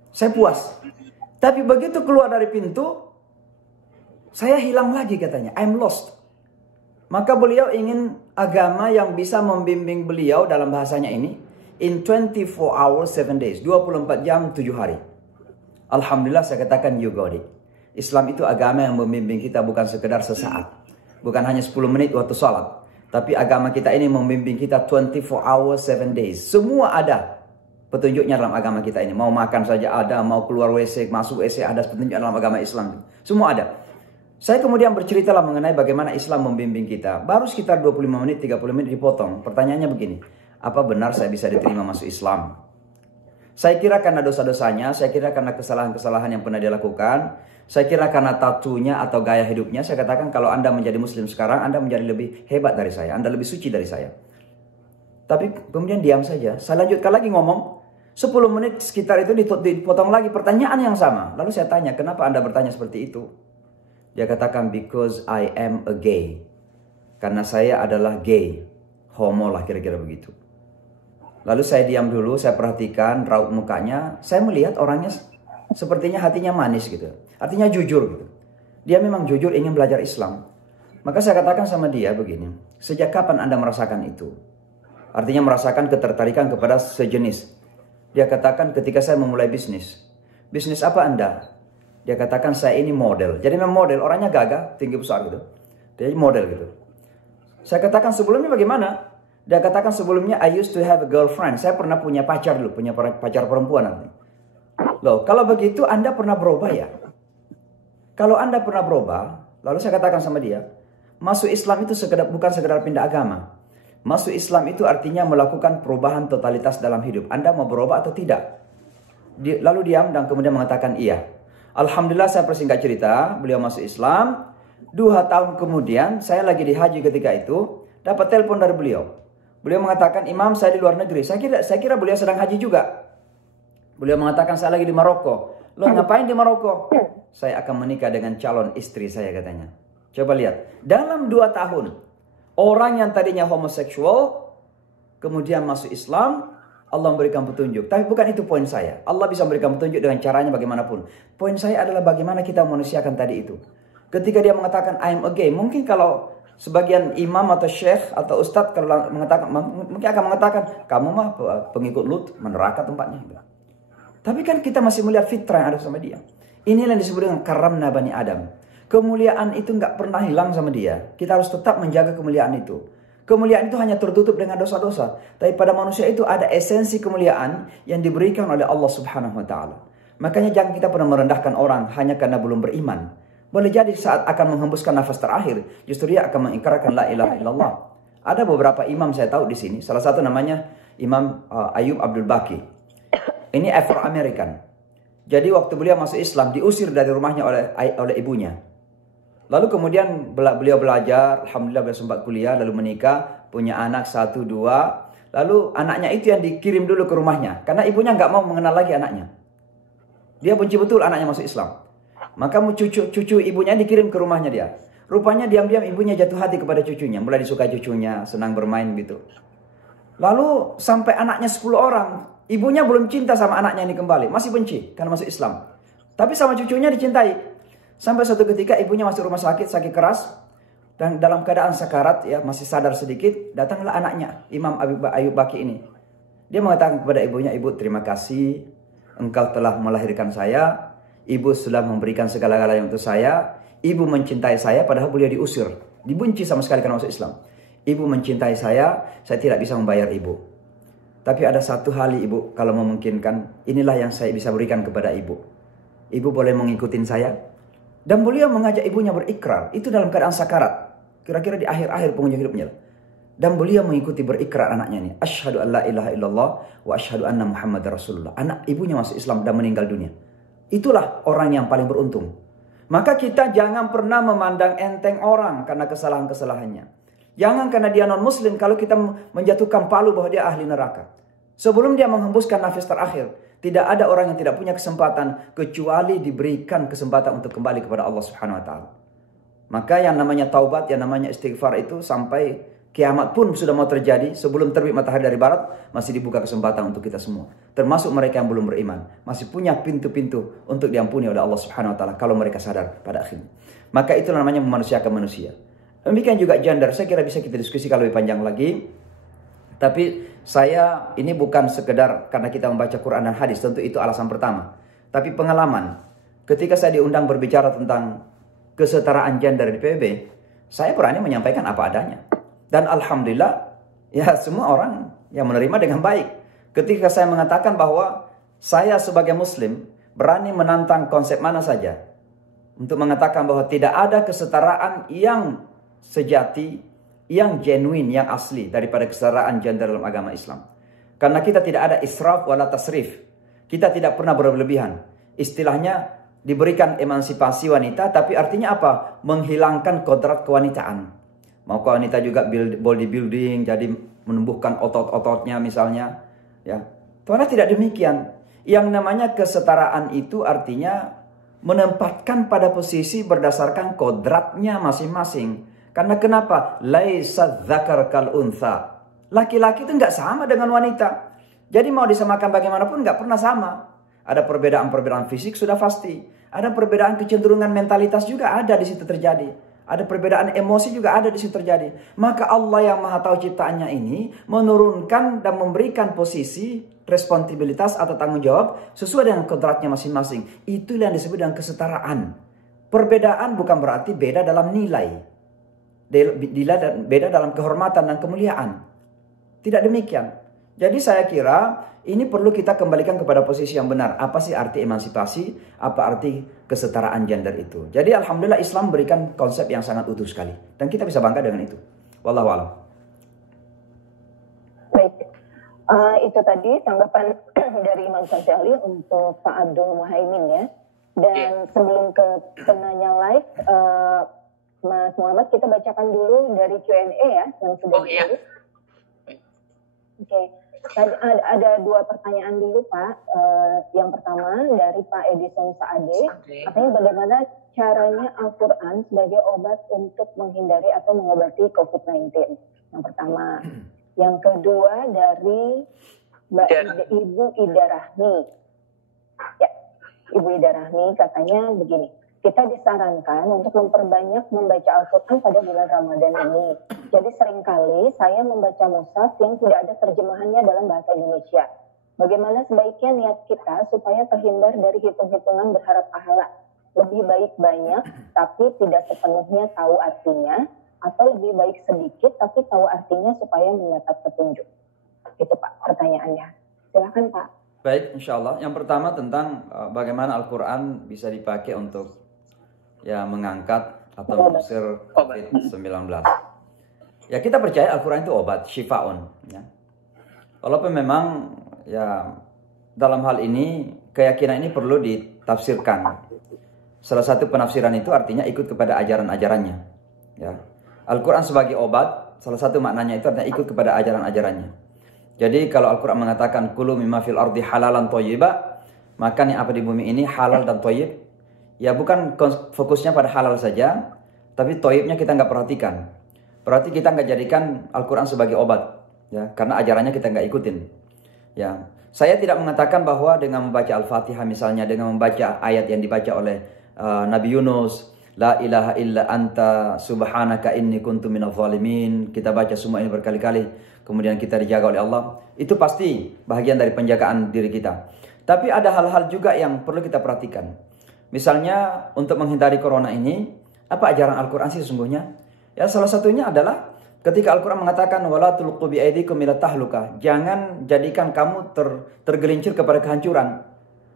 Saya puas. Tapi begitu keluar dari pintu, saya hilang lagi," katanya. "I'm lost." Maka beliau ingin agama yang bisa membimbing beliau dalam bahasanya ini in 24 hours 7 days, 24 jam 7 hari. Alhamdulillah saya katakan you got it. Islam itu agama yang membimbing kita bukan sekedar sesaat, bukan hanya 10 menit waktu sholat, tapi agama kita ini membimbing kita 24 hours 7 days. Semua ada petunjuknya dalam agama kita ini. Mau makan saja ada, mau keluar WC, masuk WC ada petunjuk dalam agama Islam. Semua ada. Saya kemudian berceritalah mengenai bagaimana Islam membimbing kita. Baru sekitar 25 menit, 30 menit dipotong. Pertanyaannya begini, apa benar saya bisa diterima masuk Islam? Saya kira karena dosa-dosanya, saya kira karena kesalahan-kesalahan yang pernah dia lakukan, saya kira karena tatunya atau gaya hidupnya. Saya katakan kalau Anda menjadi Muslim sekarang, Anda menjadi lebih hebat dari saya, Anda lebih suci dari saya. Tapi kemudian diam saja. Saya lanjutkan lagi ngomong, 10 menit sekitar itu dipotong lagi pertanyaan yang sama. Lalu saya tanya, kenapa Anda bertanya seperti itu? Dia katakan, because I am a gay. Karena saya adalah gay. Homo lah kira-kira begitu. Lalu saya diam dulu, saya perhatikan raut mukanya. Saya melihat orangnya sepertinya hatinya manis gitu. Artinya jujur gitu. Dia memang jujur ingin belajar Islam. Maka saya katakan sama dia begini, sejak kapan Anda merasakan itu? Artinya merasakan ketertarikan kepada sejenis. Dia katakan ketika saya memulai bisnis. Bisnis apa Anda? Dia katakan saya ini model. Jadi memang model, orangnya gagah, tinggi besar gitu. Dia model gitu. Saya katakan sebelumnya bagaimana? Dia katakan sebelumnya I used to have a girlfriend. Saya pernah punya pacar dulu, punya pacar perempuan. Loh, kalau begitu Anda pernah berubah ya? Kalau Anda pernah berubah, lalu saya katakan sama dia, masuk Islam itu bukan sekedar pindah agama. Masuk Islam itu artinya melakukan perubahan totalitas dalam hidup. Anda mau berubah atau tidak? Lalu diam dan kemudian mengatakan iya. Alhamdulillah saya persingkat cerita, beliau masuk Islam. 2 tahun kemudian, saya lagi di haji ketika itu, dapat telepon dari beliau. Beliau mengatakan, Imam saya di luar negeri. Saya kira beliau sedang haji juga. Beliau mengatakan, saya lagi di Maroko. Loh, ngapain di Maroko? Saya akan menikah dengan calon istri saya katanya. Coba lihat, dalam 2 tahun, orang yang tadinya homoseksual, kemudian masuk Islam, Allah memberikan petunjuk. Tapi bukan itu poin saya. Allah bisa memberikan petunjuk dengan caranya bagaimanapun. Poin saya adalah bagaimana kita manusiakan tadi itu. Ketika dia mengatakan I'm a gay, mungkin kalau sebagian imam atau syekh atau ustadz kalau mengatakan, mungkin akan mengatakan kamu mah pengikut Lut, neraka tempatnya. Tapi kan kita masih melihat fitrah yang ada sama dia. Inilah yang disebut dengan karamna bani Adam. Kemuliaan itu nggak pernah hilang sama dia. Kita harus tetap menjaga kemuliaan itu. Kemuliaan itu hanya tertutup dengan dosa-dosa. Tapi pada manusia itu ada esensi kemuliaan yang diberikan oleh Allah Subhanahu wa Ta'ala. Makanya jangan kita pernah merendahkan orang hanya karena belum beriman. Boleh jadi saat akan menghembuskan nafas terakhir, justru dia akan mengikrarkan la ilaha illallah. Ada beberapa imam saya tahu di sini. Salah satu namanya Imam Ayub Abdul Baqi. Ini Afro-American. Jadi waktu beliau masuk Islam diusir dari rumahnya oleh ibunya. Lalu kemudian beliau belajar, alhamdulillah beliau sempat kuliah, lalu menikah, punya anak 1, 2. Lalu anaknya itu yang dikirim dulu ke rumahnya. Karena ibunya nggak mau mengenal lagi anaknya. Dia benci betul anaknya masuk Islam. Maka cucu ibunya dikirim ke rumahnya dia. Rupanya diam-diam ibunya jatuh hati kepada cucunya. Mulai disukai cucunya, senang bermain gitu. Lalu sampai anaknya 10 orang. Ibunya belum cinta sama anaknya ini kembali. Masih benci karena masuk Islam. Tapi sama cucunya dicintai. Sampai suatu ketika ibunya masuk rumah sakit keras. Dan dalam keadaan sakarat, ya masih sadar sedikit. Datanglah anaknya, Imam Ayub Baqi ini. Dia mengatakan kepada ibunya, Ibu terima kasih. Engkau telah melahirkan saya. Ibu sudah memberikan segala-galanya untuk saya. Ibu mencintai saya padahal beliau diusir. Dibenci sama sekali karena masuk Islam. Ibu mencintai saya tidak bisa membayar ibu. Tapi ada satu hal ibu, kalau memungkinkan, inilah yang saya bisa berikan kepada ibu. Ibu boleh mengikutin saya? Dan beliau mengajak ibunya berikrar. Itu dalam keadaan sakarat. Kira-kira di akhir-akhir penghujung hidupnya. Dan beliau mengikuti berikrar anaknya ini. Asyhadu an la ilaha illallah wa asyhadu anna Muhammad Rasulullah. Anak ibunya masuk Islam dan meninggal dunia. Itulah orang yang paling beruntung. Maka kita jangan pernah memandang enteng orang karena kesalahan-kesalahannya. Jangan karena dia non-muslim kalau kita menjatuhkan palu bahwa dia ahli neraka. Sebelum dia menghembuskan nafas terakhir, tidak ada orang yang tidak punya kesempatan kecuali diberikan kesempatan untuk kembali kepada Allah Subhanahu wa Ta'ala. Maka yang namanya taubat, yang namanya istighfar itu sampai kiamat pun sudah mau terjadi, sebelum terbit matahari dari barat, masih dibuka kesempatan untuk kita semua. Termasuk mereka yang belum beriman, masih punya pintu-pintu untuk diampuni oleh Allah Subhanahu wa Ta'ala kalau mereka sadar pada akhirnya. Maka itulah namanya memanusiakan manusia. Demikian juga gender, saya kira bisa kita diskusikan lebih panjang lagi. Tapi saya ini bukan sekedar karena kita membaca Quran dan hadis, tentu itu alasan pertama. Tapi pengalaman, ketika saya diundang berbicara tentang kesetaraan gender di PBB, saya berani menyampaikan apa adanya. Dan alhamdulillah, ya semua orang yang menerima dengan baik. Ketika saya mengatakan bahwa saya sebagai muslim berani menantang konsep mana saja untuk mengatakan bahwa tidak ada kesetaraan yang sejati, yang genuine, yang asli daripada kesetaraan gender dalam agama Islam. Karena kita tidak ada israf wala tasrif. Kita tidak pernah berlebihan. Istilahnya diberikan emansipasi wanita, tapi artinya apa? Menghilangkan kodrat kewanitaan. Mau wanita juga bodybuilding, jadi menumbuhkan otot-ototnya misalnya. Ya, Tuhan tidak demikian. Yang namanya kesetaraan itu artinya menempatkan pada posisi berdasarkan kodratnya masing-masing. Karena kenapa? Laisa dzakar kal untha. Laki-laki itu nggak sama dengan wanita. Jadi mau disamakan bagaimanapun nggak pernah sama. Ada perbedaan-perbedaan fisik sudah pasti. Ada perbedaan kecenderungan mentalitas juga ada di situ terjadi. Ada perbedaan emosi juga ada di situ terjadi. Maka Allah yang maha tahu ciptaannya ini menurunkan dan memberikan posisi responsibilitas atau tanggung jawab sesuai dengan kodratnya masing-masing. Itulah yang disebut dengan kesetaraan. Perbedaan bukan berarti beda dalam nilai. Beda dalam kehormatan dan kemuliaan. Tidak demikian. Jadi saya kira ini perlu kita kembalikan kepada posisi yang benar. Apa sih arti emansipasi? Apa arti kesetaraan gender itu? Jadi alhamdulillah Islam berikan konsep yang sangat utuh sekali. Dan kita bisa bangga dengan itu. Wallahu a'lam. Baik. Itu tadi tanggapan dari Imam Ghazali untuk Pak Abdul Muhaimin ya. Dan sebelum ke penanya live, Mas Muhammad, kita bacakan dulu dari Q&A ya yang sudah ditulis. Oke. Ada dua pertanyaan dulu Pak. Yang pertama dari Pak Edison Saade, katanya bagaimana caranya Al-Quran sebagai obat untuk menghindari atau mengobati COVID-19. Yang pertama. Yang kedua dari Ibu Ida Rahmi. Ya, Ibu Ida Rahmi katanya begini. Kita disarankan untuk memperbanyak membaca Al-Quran pada bulan Ramadan ini. Jadi seringkali saya membaca mushaf yang tidak ada terjemahannya dalam bahasa Indonesia. Bagaimana sebaiknya niat kita supaya terhindar dari hitung-hitungan berharap pahala? Lebih baik banyak tapi tidak sepenuhnya tahu artinya, atau lebih baik sedikit tapi tahu artinya supaya mendapat petunjuk? Itu Pak pertanyaannya. Silakan Pak. Baik, insya Allah. Yang pertama tentang bagaimana Al-Quran bisa dipakai untuk mengangkat atau mengusir COVID-19. Ya kita percaya Al-Quran itu obat, syifa'un. Ya. Walaupun memang dalam hal ini keyakinan ini perlu ditafsirkan. Salah satu penafsiran itu artinya ikut kepada ajaran-ajarannya. Ya. Al-Quran sebagai obat, salah satu maknanya itu artinya ikut kepada ajaran-ajarannya. Jadi kalau Al-Quran mengatakan kulu mimma fil ardi halalan thayyiba, maka yang apa di bumi ini halal dan thayyib. Ya bukan fokusnya pada halal saja, tapi thayyibnya kita nggak perhatikan. Berarti kita nggak jadikan Al-Quran sebagai obat, ya, karena ajarannya kita nggak ikutin. Ya, saya tidak mengatakan bahwa dengan membaca Al-Fatihah misalnya, dengan membaca ayat yang dibaca oleh Nabi Yunus, La ilaha illa anta subhanaka inni kuntu minadh dhalimin, kita baca semua ini berkali-kali, kemudian kita dijaga oleh Allah, itu pasti bahagian dari penjagaan diri kita. Tapi ada hal-hal juga yang perlu kita perhatikan. Misalnya untuk menghindari corona ini, apa ajaran Al-Quran sih sesungguhnya? Ya salah satunya adalah ketika Al-Quran mengatakan wala tulqu biaidikum ila tahluka, jangan jadikan kamu tergelincir kepada kehancuran.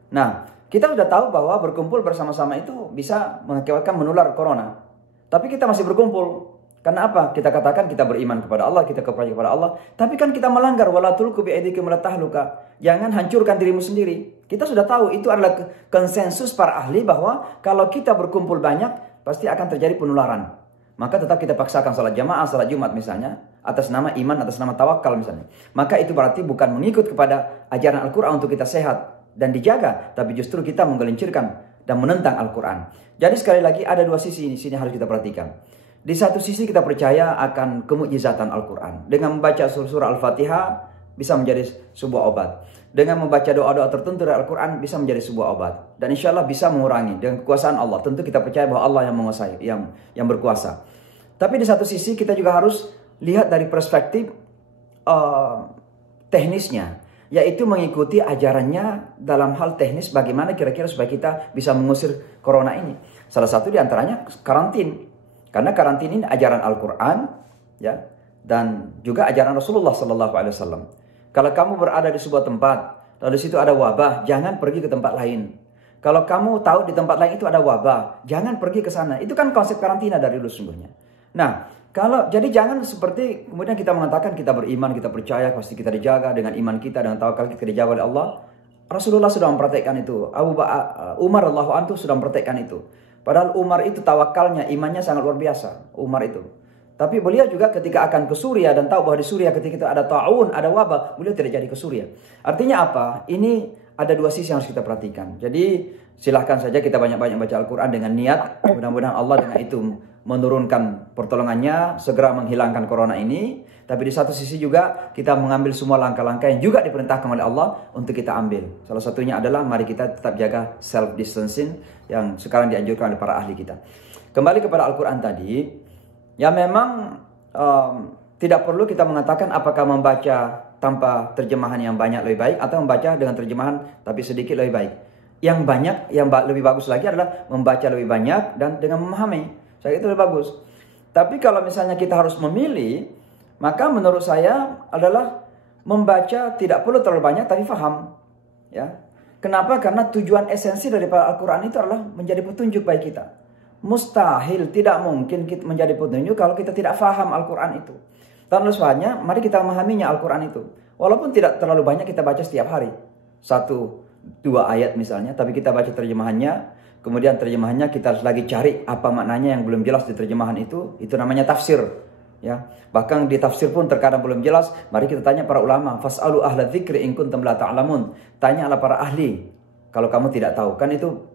Nah, kita sudah tahu bahwa berkumpul bersama-sama itu bisa mengakibatkan menular corona. Tapi kita masih berkumpul. Karena apa? Kita katakan kita beriman kepada Allah, kita percaya kepada Allah, tapi kan kita melanggar wala tulqu biaidikum ila tahluka. Jangan hancurkan dirimu sendiri. Kita sudah tahu itu adalah konsensus para ahli bahwa kalau kita berkumpul banyak pasti akan terjadi penularan. Maka tetap kita paksakan salat jamaah, salat Jumat misalnya, atas nama iman, atas nama tawakal misalnya. Maka itu berarti bukan mengikut kepada ajaran Al-Quran untuk kita sehat dan dijaga, tapi justru kita menggelincirkan dan menentang Al-Quran. Jadi sekali lagi ada dua sisi di sini harus kita perhatikan. Di satu sisi kita percaya akan kemukjizatan Al-Quran. Dengan membaca surah Al-Fatihah bisa menjadi sebuah obat. Dengan membaca doa-doa tertentu dari Al-Quran bisa menjadi sebuah obat. Dan insya Allah bisa mengurangi dengan kekuasaan Allah. Tentu kita percaya bahwa Allah yang menguasai, yang berkuasa. Tapi di satu sisi kita juga harus lihat dari perspektif teknisnya, yaitu mengikuti ajarannya dalam hal teknis bagaimana kira-kira supaya kita bisa mengusir corona ini. Salah satu di antaranya karantin. Karena karantin ini ajaran Al-Quran, ya, dan juga ajaran Rasulullah SAW. Kalau kamu berada di sebuah tempat, lalu di situ ada wabah, jangan pergi ke tempat lain. Kalau kamu tahu di tempat lain itu ada wabah, jangan pergi ke sana. Itu kan konsep karantina dari dulu sungguhnya. Nah, jadi jangan seperti kemudian kita mengatakan kita beriman, kita percaya, pasti kita dijaga dengan iman kita, dengan tawakal kita dijaga oleh Allah. Rasulullah sudah mempraktekkan itu. Umar radhiyallahu anhu sudah mempraktekkan itu. Padahal Umar itu tawakalnya, imannya sangat luar biasa. Umar itu. Tapi beliau juga ketika akan ke Suriah dan tahu bahwa di Suriah ketika itu ada ta'un, ada wabah, beliau tidak jadi ke Suriah. Artinya apa? Ini ada dua sisi yang harus kita perhatikan. Jadi silahkan saja kita banyak-banyak baca Al-Quran dengan niat. Mudah-mudahan Allah dengan itu menurunkan pertolongannya, segera menghilangkan corona ini. Tapi di satu sisi juga kita mengambil semua langkah-langkah yang juga diperintahkan oleh Allah untuk kita ambil. Salah satunya adalah mari kita tetap jaga self distancing yang sekarang dianjurkan oleh para ahli kita. Kembali kepada Al-Quran tadi, ya memang tidak perlu kita mengatakan apakah membaca tanpa terjemahan yang banyak lebih baik atau membaca dengan terjemahan tapi sedikit lebih baik. Yang banyak, yang lebih bagus lagi adalah membaca lebih banyak dan dengan memahami. Saya itu lebih bagus. Tapi kalau misalnya kita harus memilih, maka menurut saya adalah membaca tidak perlu terlalu banyak tapi faham. Ya. Kenapa? Karena tujuan esensi daripada Al-Quran itu adalah menjadi petunjuk bagi kita. Mustahil, tidak mungkin kita menjadi petunjuk kalau kita tidak faham Al-Quran itu. Dan oleh sebabnya, mari kita memahaminya Al-Quran itu. Walaupun tidak terlalu banyak kita baca setiap hari. 1-2 ayat misalnya, tapi kita baca terjemahannya. Kemudian terjemahannya kita harus lagi cari apa maknanya yang belum jelas di terjemahan itu. Itu namanya tafsir. Ya, bahkan di tafsir pun terkadang belum jelas. Mari kita tanya para ulama. Fas'alu ahla dzikri in kuntum la ta'lamun. Tanyalah para ahli kalau kamu tidak tahu. Kan itu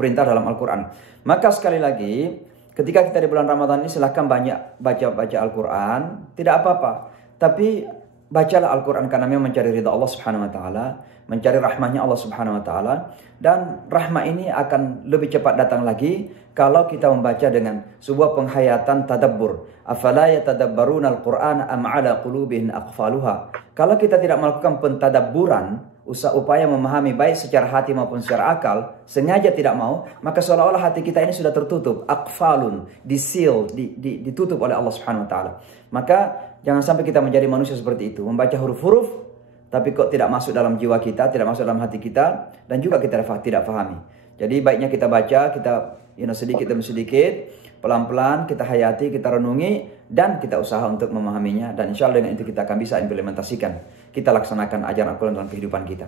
perintah dalam Al-Quran. Maka sekali lagi, ketika kita di bulan Ramadan ini silahkan banyak baca Al-Quran. Tidak apa-apa. Tapi bacalah Al-Quran karena memang mencari ridha Allah Subhanahu Wa Taala, mencari rahmahnya Allah Subhanahu Wa Taala. Dan rahmah ini akan lebih cepat datang lagi kalau kita membaca dengan sebuah penghayatan tadabbur. Afala yatadabbaruna al-Qur'ana am 'ala qulubin aqfaluha. Kalau kita tidak melakukan pentadabburan, upaya memahami baik secara hati maupun secara akal, sengaja tidak mau, maka seolah-olah hati kita ini sudah tertutup, aqfalun, ditutup oleh Allah Subhanahu Wa Taala. Maka jangan sampai kita menjadi manusia seperti itu, membaca huruf-huruf tapi kok tidak masuk dalam jiwa kita, tidak masuk dalam hati kita, dan juga kita tidak fahami. Jadi baiknya kita baca, kita sedikit demi sedikit, pelan-pelan kita hayati, kita renungi, dan kita usaha untuk memahaminya. Dan insya Allah dengan itu kita akan bisa implementasikan, kita laksanakan ajaran Al-Quran dalam kehidupan kita.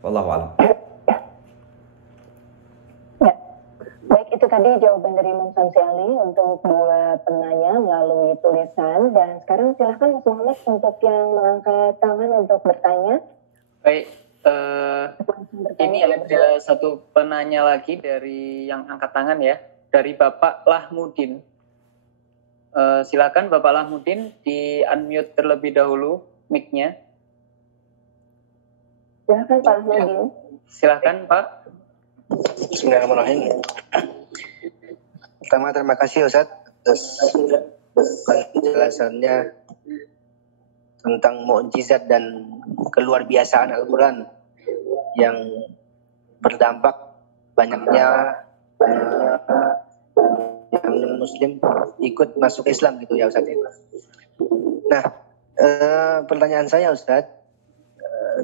Wallahu a'lam. Itu tadi jawaban dari Imam Samsi Ali untuk dua penanya melalui tulisan. Dan sekarang silahkan Mas Muhammad untuk yang mengangkat tangan untuk bertanya. Baik, ini ada satu penanya lagi dari yang angkat tangan ya, dari Bapak Lahmudin. Silakan Bapak Lahmudin di unmute terlebih dahulu mic-nya. Silakan Pak Lahmudin. Silakan Pak. Bismillahirrahmanirrahim. Pertama terima kasih Ustaz atas penjelasannya tentang mukjizat dan keluar biasaan Al-Quran yang berdampak banyaknya yang Muslim ikut masuk Islam gitu ya Ustaz. Nah, pertanyaan saya Ustaz,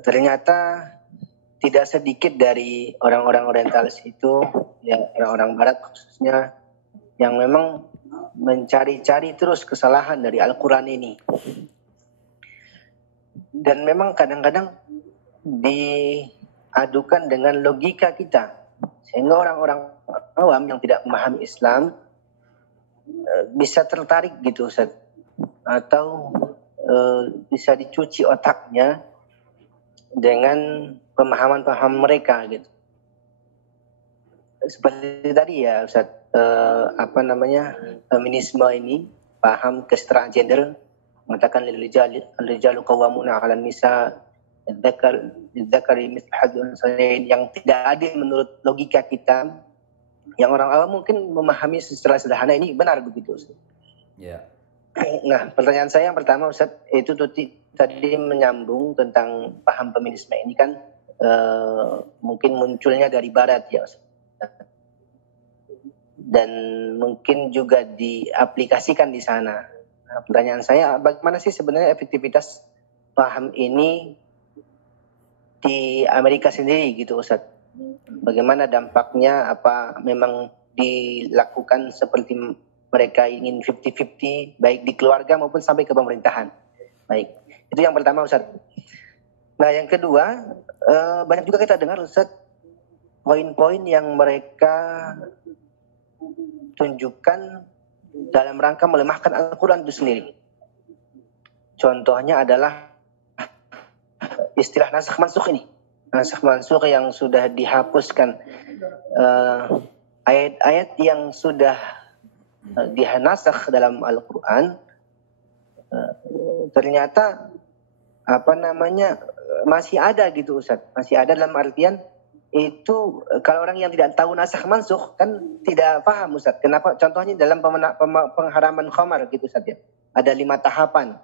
ternyata tidak sedikit dari orang-orang orientalis itu, ya orang-orang Barat khususnya, yang memang mencari-cari terus kesalahan dari Al-Quran ini. Dan memang kadang-kadang diadukan dengan logika kita. Sehingga orang-orang awam yang tidak memahami Islam bisa tertarik gitu Ustaz. Atau bisa dicuci otaknya dengan pemahaman-pemahaman mereka gitu. Seperti tadi ya Ustaz, feminisme ini paham kesetaraan gender, mengatakan al-rijalu qawwamuna 'ala an-nisa, dzakari mithlu hadzul unsayayn, yang tidak adil menurut logika kita. Yang orang awam mungkin memahami secara sederhana ini benar begitu Ustaz. Ya. Nah, pertanyaan saya yang pertama Ustaz, itu tadi menyambung tentang paham feminisme ini kan mungkin munculnya dari barat ya Ustaz. Dan mungkin juga diaplikasikan di sana. Nah, pertanyaan saya, bagaimana sih sebenarnya efektivitas paham ini di Amerika sendiri gitu Ustaz? Bagaimana dampaknya? Apa memang dilakukan seperti mereka ingin 50-50 baik di keluarga maupun sampai ke pemerintahan? Baik, itu yang pertama Ustaz. Nah yang kedua, banyak juga kita dengar Ustaz poin-poin yang mereka tunjukkan dalam rangka melemahkan Al-Quran itu sendiri. Contohnya adalah istilah nasakh mansukh ini. Nasakh mansukh yang sudah dihapuskan, ayat-ayat yang sudah dinasakh dalam Al-Quran, ternyata masih ada gitu Ustaz. Masih ada dalam artian itu kalau orang yang tidak tahu nasakh mansukh kan tidak paham Ustaz. Kenapa? Contohnya dalam pengharaman khamar gitu Ustaz ya. Ada 5 tahapan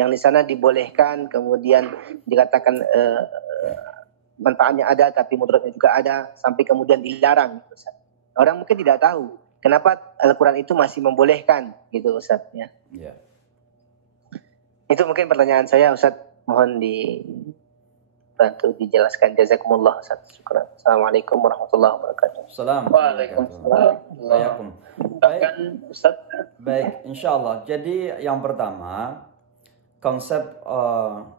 yang di sana dibolehkan, kemudian dikatakan manfaatnya ada tapi mudaratnya juga ada, sampai kemudian dilarang gitu Ustaz. Orang mungkin tidak tahu kenapa Al-Quran itu masih membolehkan gitu Ustaz ya. Ya. Itu mungkin pertanyaan saya Ustaz, mohon dibantu dijelaskan. Jazakumullah Ustaz. Syukran. Assalamualaikum warahmatullahi wabarakatuh. Waalaikumsalam. Baik, Ustaz. baik, insyaallah. Jadi yang pertama, konsep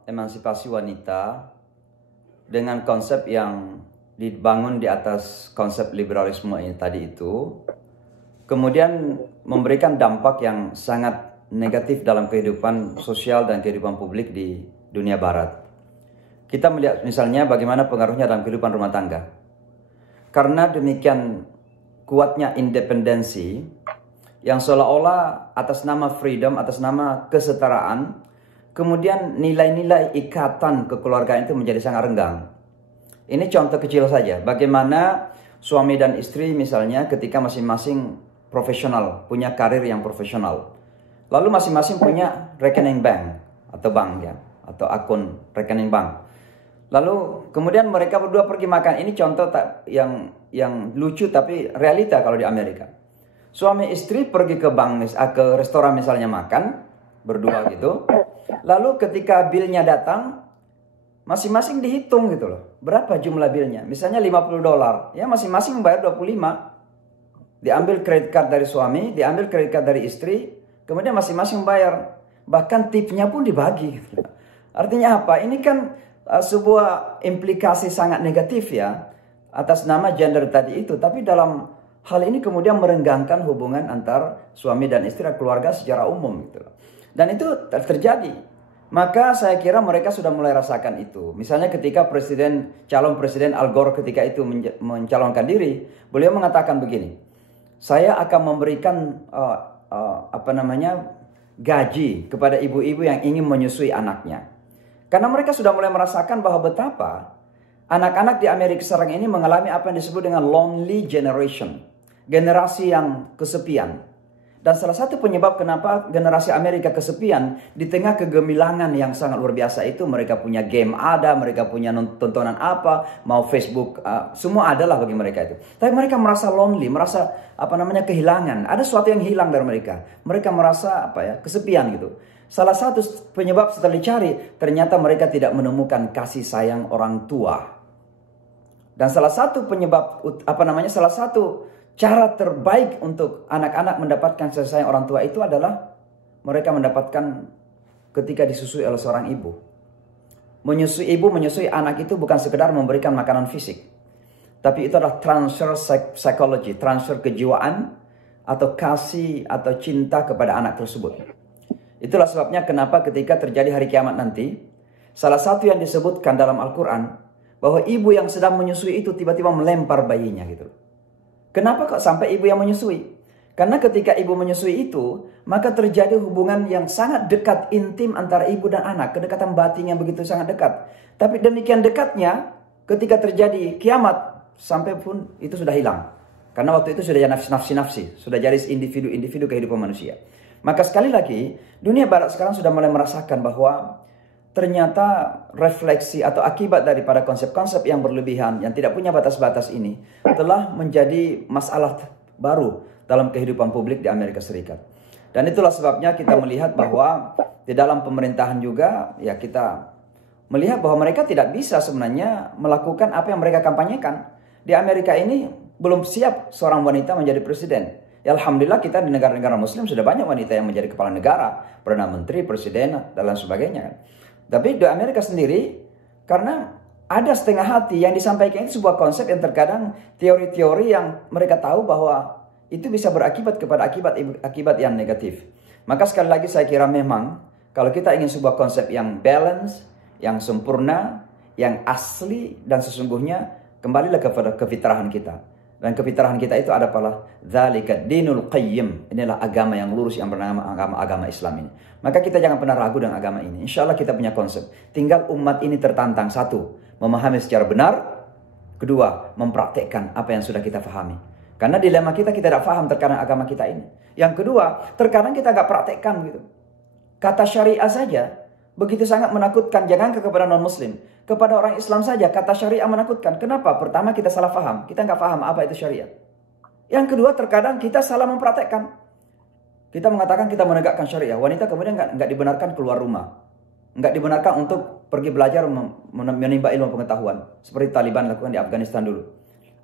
emansipasi wanita dengan konsep yang dibangun di atas konsep liberalisme ini tadi itu, kemudian memberikan dampak yang sangat negatif dalam kehidupan sosial dan kehidupan publik di dunia barat. Kita melihat misalnya bagaimana pengaruhnya dalam kehidupan rumah tangga. Karena demikian kuatnya independensi yang seolah-olah atas nama freedom, atas nama kesetaraan, kemudian nilai-nilai ikatan kekeluargaan itu menjadi sangat renggang. Ini contoh kecil saja. Bagaimana suami dan istri misalnya ketika masing-masing profesional, punya karir yang profesional. Lalu masing-masing punya rekening bank atau bank ya, atau akun rekening bank. Lalu kemudian mereka berdua pergi makan. Ini contoh yang lucu tapi realita kalau di Amerika. Suami istri pergi ke bank, ke restoran misalnya makan berdua gitu. Lalu ketika bilnya datang, masing-masing dihitung gitu loh. Berapa jumlah bilnya? Misalnya $50. Ya masing-masing membayar 25. Diambil kredit card dari suami, diambil kredit card dari istri, kemudian masing-masing membayar. Bahkan tipnya pun dibagi. Artinya apa? Ini kan sebuah implikasi sangat negatif ya atas nama gender tadi itu. Tapi dalam hal ini kemudian merenggangkan hubungan antar suami dan istri dan keluarga secara umum gitu. Dan itu terjadi. Maka saya kira mereka sudah mulai rasakan itu. Misalnya ketika calon presiden Al Gore ketika itu mencalonkan diri, beliau mengatakan begini, saya akan memberikan gaji kepada ibu-ibu yang ingin menyusui anaknya. Karena mereka sudah mulai merasakan bahwa betapa anak-anak di Amerika sekarang ini mengalami apa yang disebut dengan lonely generation, generasi yang kesepian. Dan salah satu penyebab kenapa generasi Amerika kesepian di tengah kegemilangan yang sangat luar biasa itu, mereka punya game ada, mereka punya tontonan apa, mau Facebook, semua adalah bagi mereka itu. Tapi mereka merasa lonely, merasa kehilangan. Ada sesuatu yang hilang dari mereka. Mereka merasa kesepian gitu. Salah satu penyebab setelah dicari, ternyata mereka tidak menemukan kasih sayang orang tua. Dan salah satu penyebab salah satu cara terbaik untuk anak-anak mendapatkan kasih sayang orang tua itu adalah mereka mendapatkan ketika disusui oleh seorang ibu. Menyusui anak itu bukan sekedar memberikan makanan fisik. Tapi itu adalah transfer psychology, transfer kejiwaan atau kasih atau cinta kepada anak tersebut. Itulah sebabnya kenapa ketika terjadi hari kiamat nanti, salah satu yang disebutkan dalam Al-Quran, bahwa ibu yang sedang menyusui itu tiba-tiba melempar bayinya gitu. Kenapa kok sampai ibu yang menyusui? Karena ketika ibu menyusui itu, maka terjadi hubungan yang sangat dekat, intim antara ibu dan anak. Kedekatan batin yang begitu sangat dekat. Tapi demikian dekatnya, ketika terjadi kiamat, sampai pun itu sudah hilang. Karena waktu itu sudah nafsi-nafsi, sudah jadi individu-individu kehidupan manusia. Maka sekali lagi, dunia barat sekarang sudah mulai merasakan bahwa ternyata refleksi atau akibat daripada konsep-konsep yang berlebihan, yang tidak punya batas-batas ini, telah menjadi masalah baru dalam kehidupan publik di Amerika Serikat. Dan itulah sebabnya kita melihat bahwa di dalam pemerintahan juga, ya kita melihat bahwa mereka tidak bisa sebenarnya melakukan apa yang mereka kampanyekan. Di Amerika ini belum siap seorang wanita menjadi presiden. Ya Alhamdulillah kita di negara-negara muslim sudah banyak wanita yang menjadi kepala negara, perdana menteri, presiden, dan lain sebagainya. Tapi di Amerika sendiri, karena ada setengah hati yang disampaikan itu sebuah konsep yang terkadang teori-teori yang mereka tahu bahwa itu bisa berakibat kepada akibat yang negatif. Maka sekali lagi saya kira memang kalau kita ingin sebuah konsep yang balance, yang sempurna, yang asli dan sesungguhnya, kembalilah kepada kefitrahan kita. Dan kefitrahan kita itu adalah dzalika dinul qayyim. Inilah agama yang lurus yang bernama agama Islam ini. Maka kita jangan pernah ragu dengan agama ini. Insya Allah kita punya konsep. Tinggal umat ini tertantang. Satu, memahami secara benar. Kedua, mempraktekkan apa yang sudah kita pahami. Karena dilema kita tidak paham terkadang agama kita ini. Yang kedua, terkadang kita nggak praktekkan gitu. Kata syariah saja begitu sangat menakutkan. Jangan kepada non-muslim. Kepada orang Islam saja kata syariah menakutkan. Kenapa? Pertama kita salah paham. Kita nggak paham apa itu syariah. Yang kedua terkadang kita salah mempraktekkan. Kita mengatakan kita menegakkan syariah. Wanita kemudian nggak dibenarkan keluar rumah. Nggak dibenarkan untuk pergi belajar menimba ilmu pengetahuan. Seperti Taliban lakukan di Afghanistan dulu.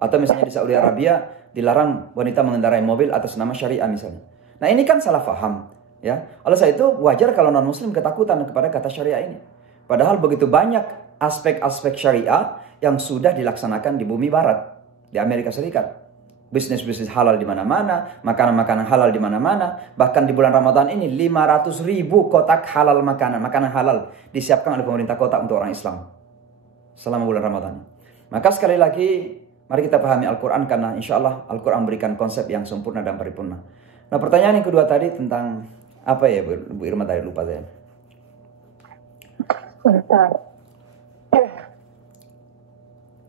Atau misalnya di Saudi Arabia dilarang wanita mengendarai mobil atas nama syariah misalnya. Nah ini kan salah paham. Ya, oleh sebab itu wajar kalau non muslim ketakutan kepada kata syariah ini. Padahal begitu banyak aspek-aspek syariah yang sudah dilaksanakan di bumi barat, di Amerika Serikat. Bisnis-bisnis halal di mana-mana, makanan-makanan halal di mana-mana. Bahkan di bulan Ramadan ini 500.000 kotak halal makanan halal disiapkan oleh pemerintah kota untuk orang Islam selama bulan Ramadan. Maka sekali lagi mari kita pahami Al-Quran karena insya Allah Al-Quran memberikan konsep yang sempurna dan paripurna. Nah pertanyaan yang kedua tadi tentang apa ya Bu Irma tadi lupa saya. Bentar.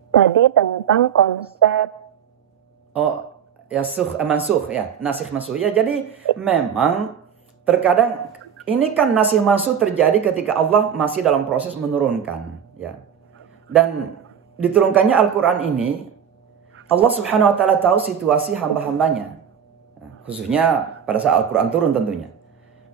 Tadi tentang konsep mansuh ya, nasikh mansuh. Ya jadi memang terkadang ini kan nasikh mansuh terjadi ketika Allah masih dalam proses menurunkan ya. Dan diturunkannya Al-Qur'an ini Allah Subhanahu wa taala tahu situasi hamba-hambanya. Khususnya pada saat Al-Qur'an turun tentunya.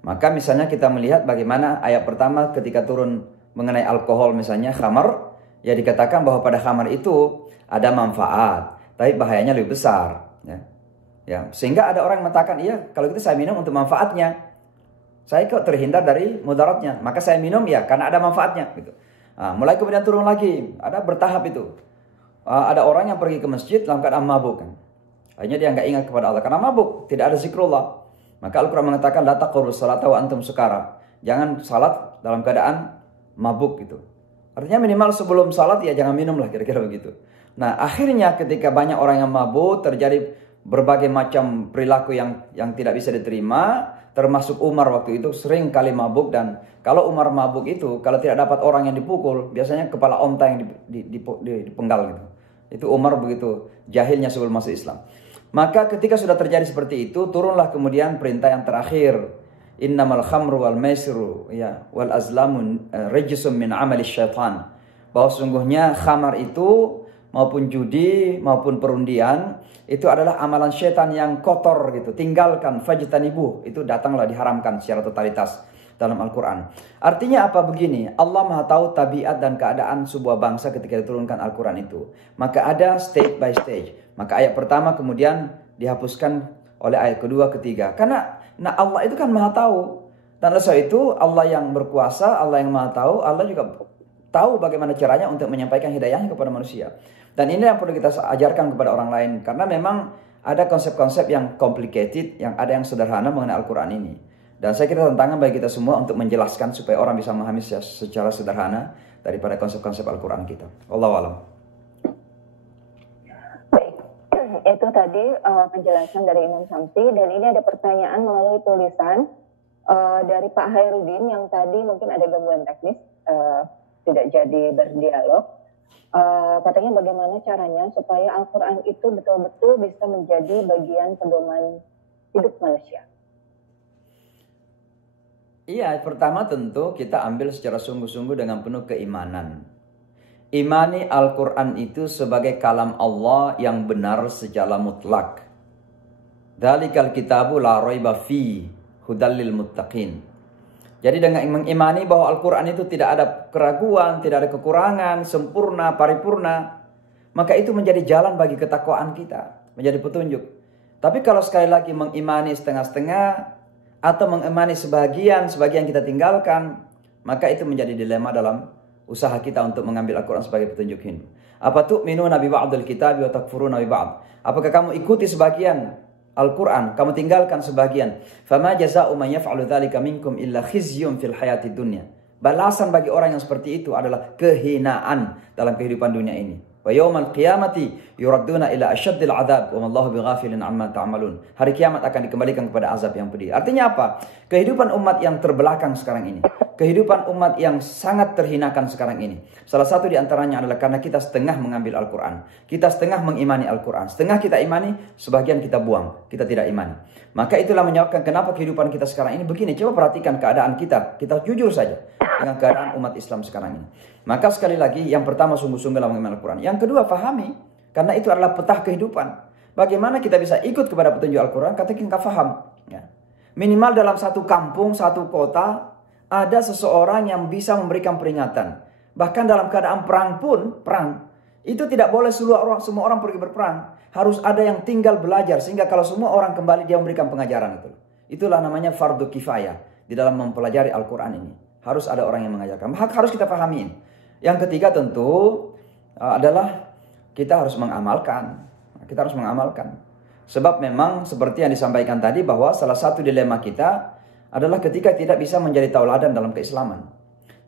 Maka misalnya kita melihat bagaimana ayat pertama ketika turun mengenai alkohol misalnya khamar, ya dikatakan bahwa pada khamar itu ada manfaat, tapi bahayanya lebih besar. Ya, sehingga ada orang yang mengatakan, iya kalau gitu saya minum untuk manfaatnya, saya kok terhindar dari mudaratnya, maka saya minum ya karena ada manfaatnya. Gitu. Nah, mulai kemudian turun lagi, ada bertahap itu. Ada orang yang pergi ke masjid dalam keadaan mabuk. Kan. Akhirnya dia nggak ingat kepada Allah karena mabuk, tidak ada zikrullah. Maka Al-Quran mengatakan la taqrabus salata wa antum sukara. Jangan salat dalam keadaan mabuk gitu. Artinya minimal sebelum salat ya jangan minum lah kira-kira begitu. Nah, akhirnya ketika banyak orang yang mabuk terjadi berbagai macam perilaku yang tidak bisa diterima, termasuk Umar waktu itu sering kali mabuk dan kalau Umar mabuk itu kalau tidak dapat orang yang dipukul, biasanya kepala onta yang dipenggal gitu. Itu Umar begitu jahilnya sebelum masuk Islam. Maka ketika sudah terjadi seperti itu, turunlah kemudian perintah yang terakhir. Innamal khamru wal maisiru ya wal azlamun rijsum min amali syaitan. Bahwa sungguhnya khamar itu maupun judi maupun perundian itu adalah amalan syaitan yang kotor gitu. Tinggalkan fajtanibuh. Itu datanglah diharamkan secara totalitas dalam Al-Quran. Artinya apa begini, Allah Maha tahu tabiat dan keadaan sebuah bangsa ketika diturunkan Al-Quran itu. Maka ada stage by stage. Maka ayat pertama kemudian dihapuskan oleh ayat kedua, ketiga. Karena Allah itu kan Maha tahu. Dan oleh sebab itu Allah yang berkuasa, Allah yang Maha tahu, Allah juga tahu bagaimana caranya untuk menyampaikan hidayahnya kepada manusia. Dan ini yang perlu kita ajarkan kepada orang lain. Karena memang ada konsep-konsep yang complicated, yang ada yang sederhana mengenai Al-Quran ini. Dan saya kira tantangan bagi kita semua untuk menjelaskan supaya orang bisa memahami secara sederhana daripada konsep-konsep Al-Quran kita. Wallahu a'lam. Baik, itu tadi penjelasan dari Imam Syamsi dan ini ada pertanyaan melalui tulisan dari Pak Hairudin yang tadi mungkin ada gangguan teknis, tidak jadi berdialog. Katanya bagaimana caranya supaya Al-Quran itu betul-betul bisa menjadi bagian pedoman hidup manusia. Iya, pertama tentu kita ambil secara sungguh-sungguh dengan penuh keimanan. Imani Al-Quran itu sebagai kalam Allah yang benar secara mutlak. Dzalikal kitabu la raiba fi hudal lil muttaqin. Jadi dengan mengimani bahwa Al-Quran itu tidak ada keraguan, tidak ada kekurangan, sempurna, paripurna, maka itu menjadi jalan bagi ketakwaan kita, menjadi petunjuk. Tapi kalau sekali lagi mengimani setengah-setengah atau mengimani sebagian kita tinggalkan, maka itu menjadi dilema dalam usaha kita untuk mengambil Al-Quran sebagai petunjuk hidup. Apa tu'minuna bi ba'dil kitabi wa takfuruna bi ba'd? Apakah kamu ikuti sebagian Al-Quran, kamu tinggalkan sebagian? Fama jaza'u man yaf'alu dzalika minkum illa khizyun fil hayatid dunya. Balasan bagi orang yang seperti itu adalah kehinaan dalam kehidupan dunia ini. Wa yaumal qiyamati yuradduna ila asyaddil adzab wa mallahu bighafilin amma ta'malun. Hari kiamat akan dikembalikan kepada azab yang pedih. Artinya apa? Kehidupan umat yang terbelakang sekarang ini, kehidupan umat yang sangat terhinakan sekarang ini, salah satu di antaranya adalah karena kita setengah mengambil Al-Quran, kita setengah mengimani Al-Quran, setengah kita imani, sebagian kita buang, kita tidak imani. Maka itulah menyebabkan kenapa kehidupan kita sekarang ini begini. Coba perhatikan keadaan kita jujur saja dengan keadaan umat Islam sekarang ini. Maka sekali lagi, yang pertama sungguh-sungguh dalam mengenal Al-Quran. Yang kedua, fahami. Karena itu adalah peta kehidupan. Bagaimana kita bisa ikut kepada petunjuk Al-Quran ketika kita faham. Ya. Minimal dalam satu kampung, satu kota, ada seseorang yang bisa memberikan peringatan. Bahkan dalam keadaan perang pun, itu tidak boleh semua orang pergi berperang. Harus ada yang tinggal belajar. Sehingga kalau semua orang kembali, dia memberikan pengajaran itu. Itulah namanya fardu kifayah di dalam mempelajari Al-Quran ini. Harus ada orang yang mengajarkan. Harus kita pahamin. Yang ketiga tentu adalah kita harus mengamalkan. Kita harus mengamalkan. Sebab memang seperti yang disampaikan tadi bahwa salah satu dilema kita adalah ketika tidak bisa menjadi tauladan dalam keislaman.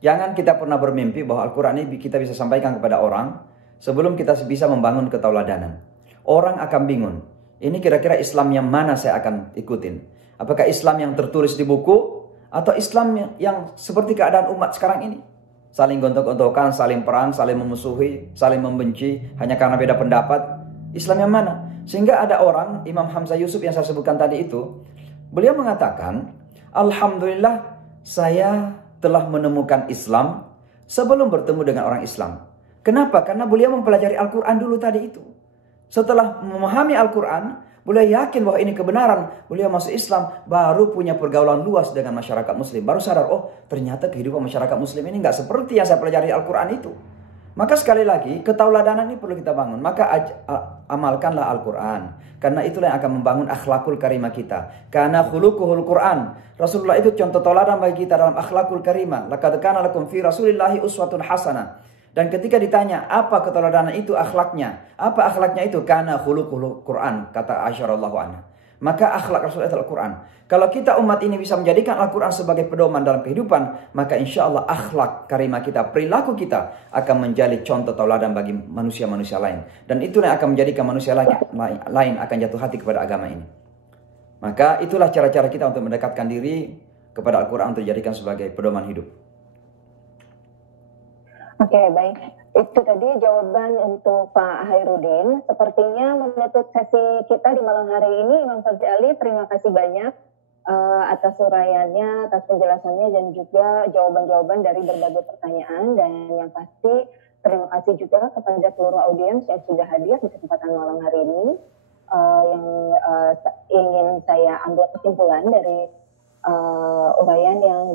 Jangan kita pernah bermimpi bahwa Al-Quran ini kita bisa sampaikan kepada orang sebelum kita bisa membangun ketauladanan. Orang akan bingung. Ini kira-kira Islam yang mana saya akan ikutin? Apakah Islam yang tertulis di buku atau Islam yang seperti keadaan umat sekarang ini? Saling gontok-gontokan, saling perang, saling memusuhi, saling membenci hanya karena beda pendapat. Islam yang mana? Sehingga ada orang, Imam Hamzah Yusuf yang saya sebutkan tadi itu, beliau mengatakan, Alhamdulillah saya telah menemukan Islam sebelum bertemu dengan orang Islam. Kenapa? Karena beliau mempelajari Al-Quran dulu tadi itu. Setelah memahami Al-Quran, beliau yakin bahwa ini kebenaran. Beliau masuk Islam, baru punya pergaulan luas dengan masyarakat muslim. Baru sadar, oh ternyata kehidupan masyarakat muslim ini nggak seperti yang saya pelajari Al-Quran itu. Maka sekali lagi, ketauladanan ini perlu kita bangun. Maka amalkanlah Al-Quran. Karena itulah yang akan membangun akhlakul karimah kita. Karena khuluquhul Quran. Rasulullah itu contoh tauladan bagi kita dalam akhlakul karimah. Laqad kana lakum fi Rasulillahi uswatun hasanah. Dan ketika ditanya apa ketauladanan itu akhlaknya? Apa akhlaknya itu? Karena khuluquhul Quran, kata Aisyah radhiyallahu anha. Maka akhlak Rasulullah adalah Al-Quran. Kalau kita umat ini bisa menjadikan Al-Quran sebagai pedoman dalam kehidupan, maka insya Allah akhlak karimah kita, perilaku kita akan menjadi contoh tauladan bagi manusia-manusia lain. Dan itulah yang akan menjadikan manusia lain akan jatuh hati kepada agama ini. Maka itulah cara-cara kita untuk mendekatkan diri kepada Al-Quran untuk dijadikan sebagai pedoman hidup. Oke, baik. Itu tadi jawaban untuk Pak Hairudin. Sepertinya menutup sesi kita di malam hari ini, Imam Fazli, terima kasih banyak atas uraiannya, atas penjelasannya, dan juga jawaban-jawaban dari berbagai pertanyaan. Dan yang pasti, terima kasih juga kepada seluruh audiens yang sudah hadir di kesempatan malam hari ini. Yang ingin saya ambil kesimpulan dari uraian yang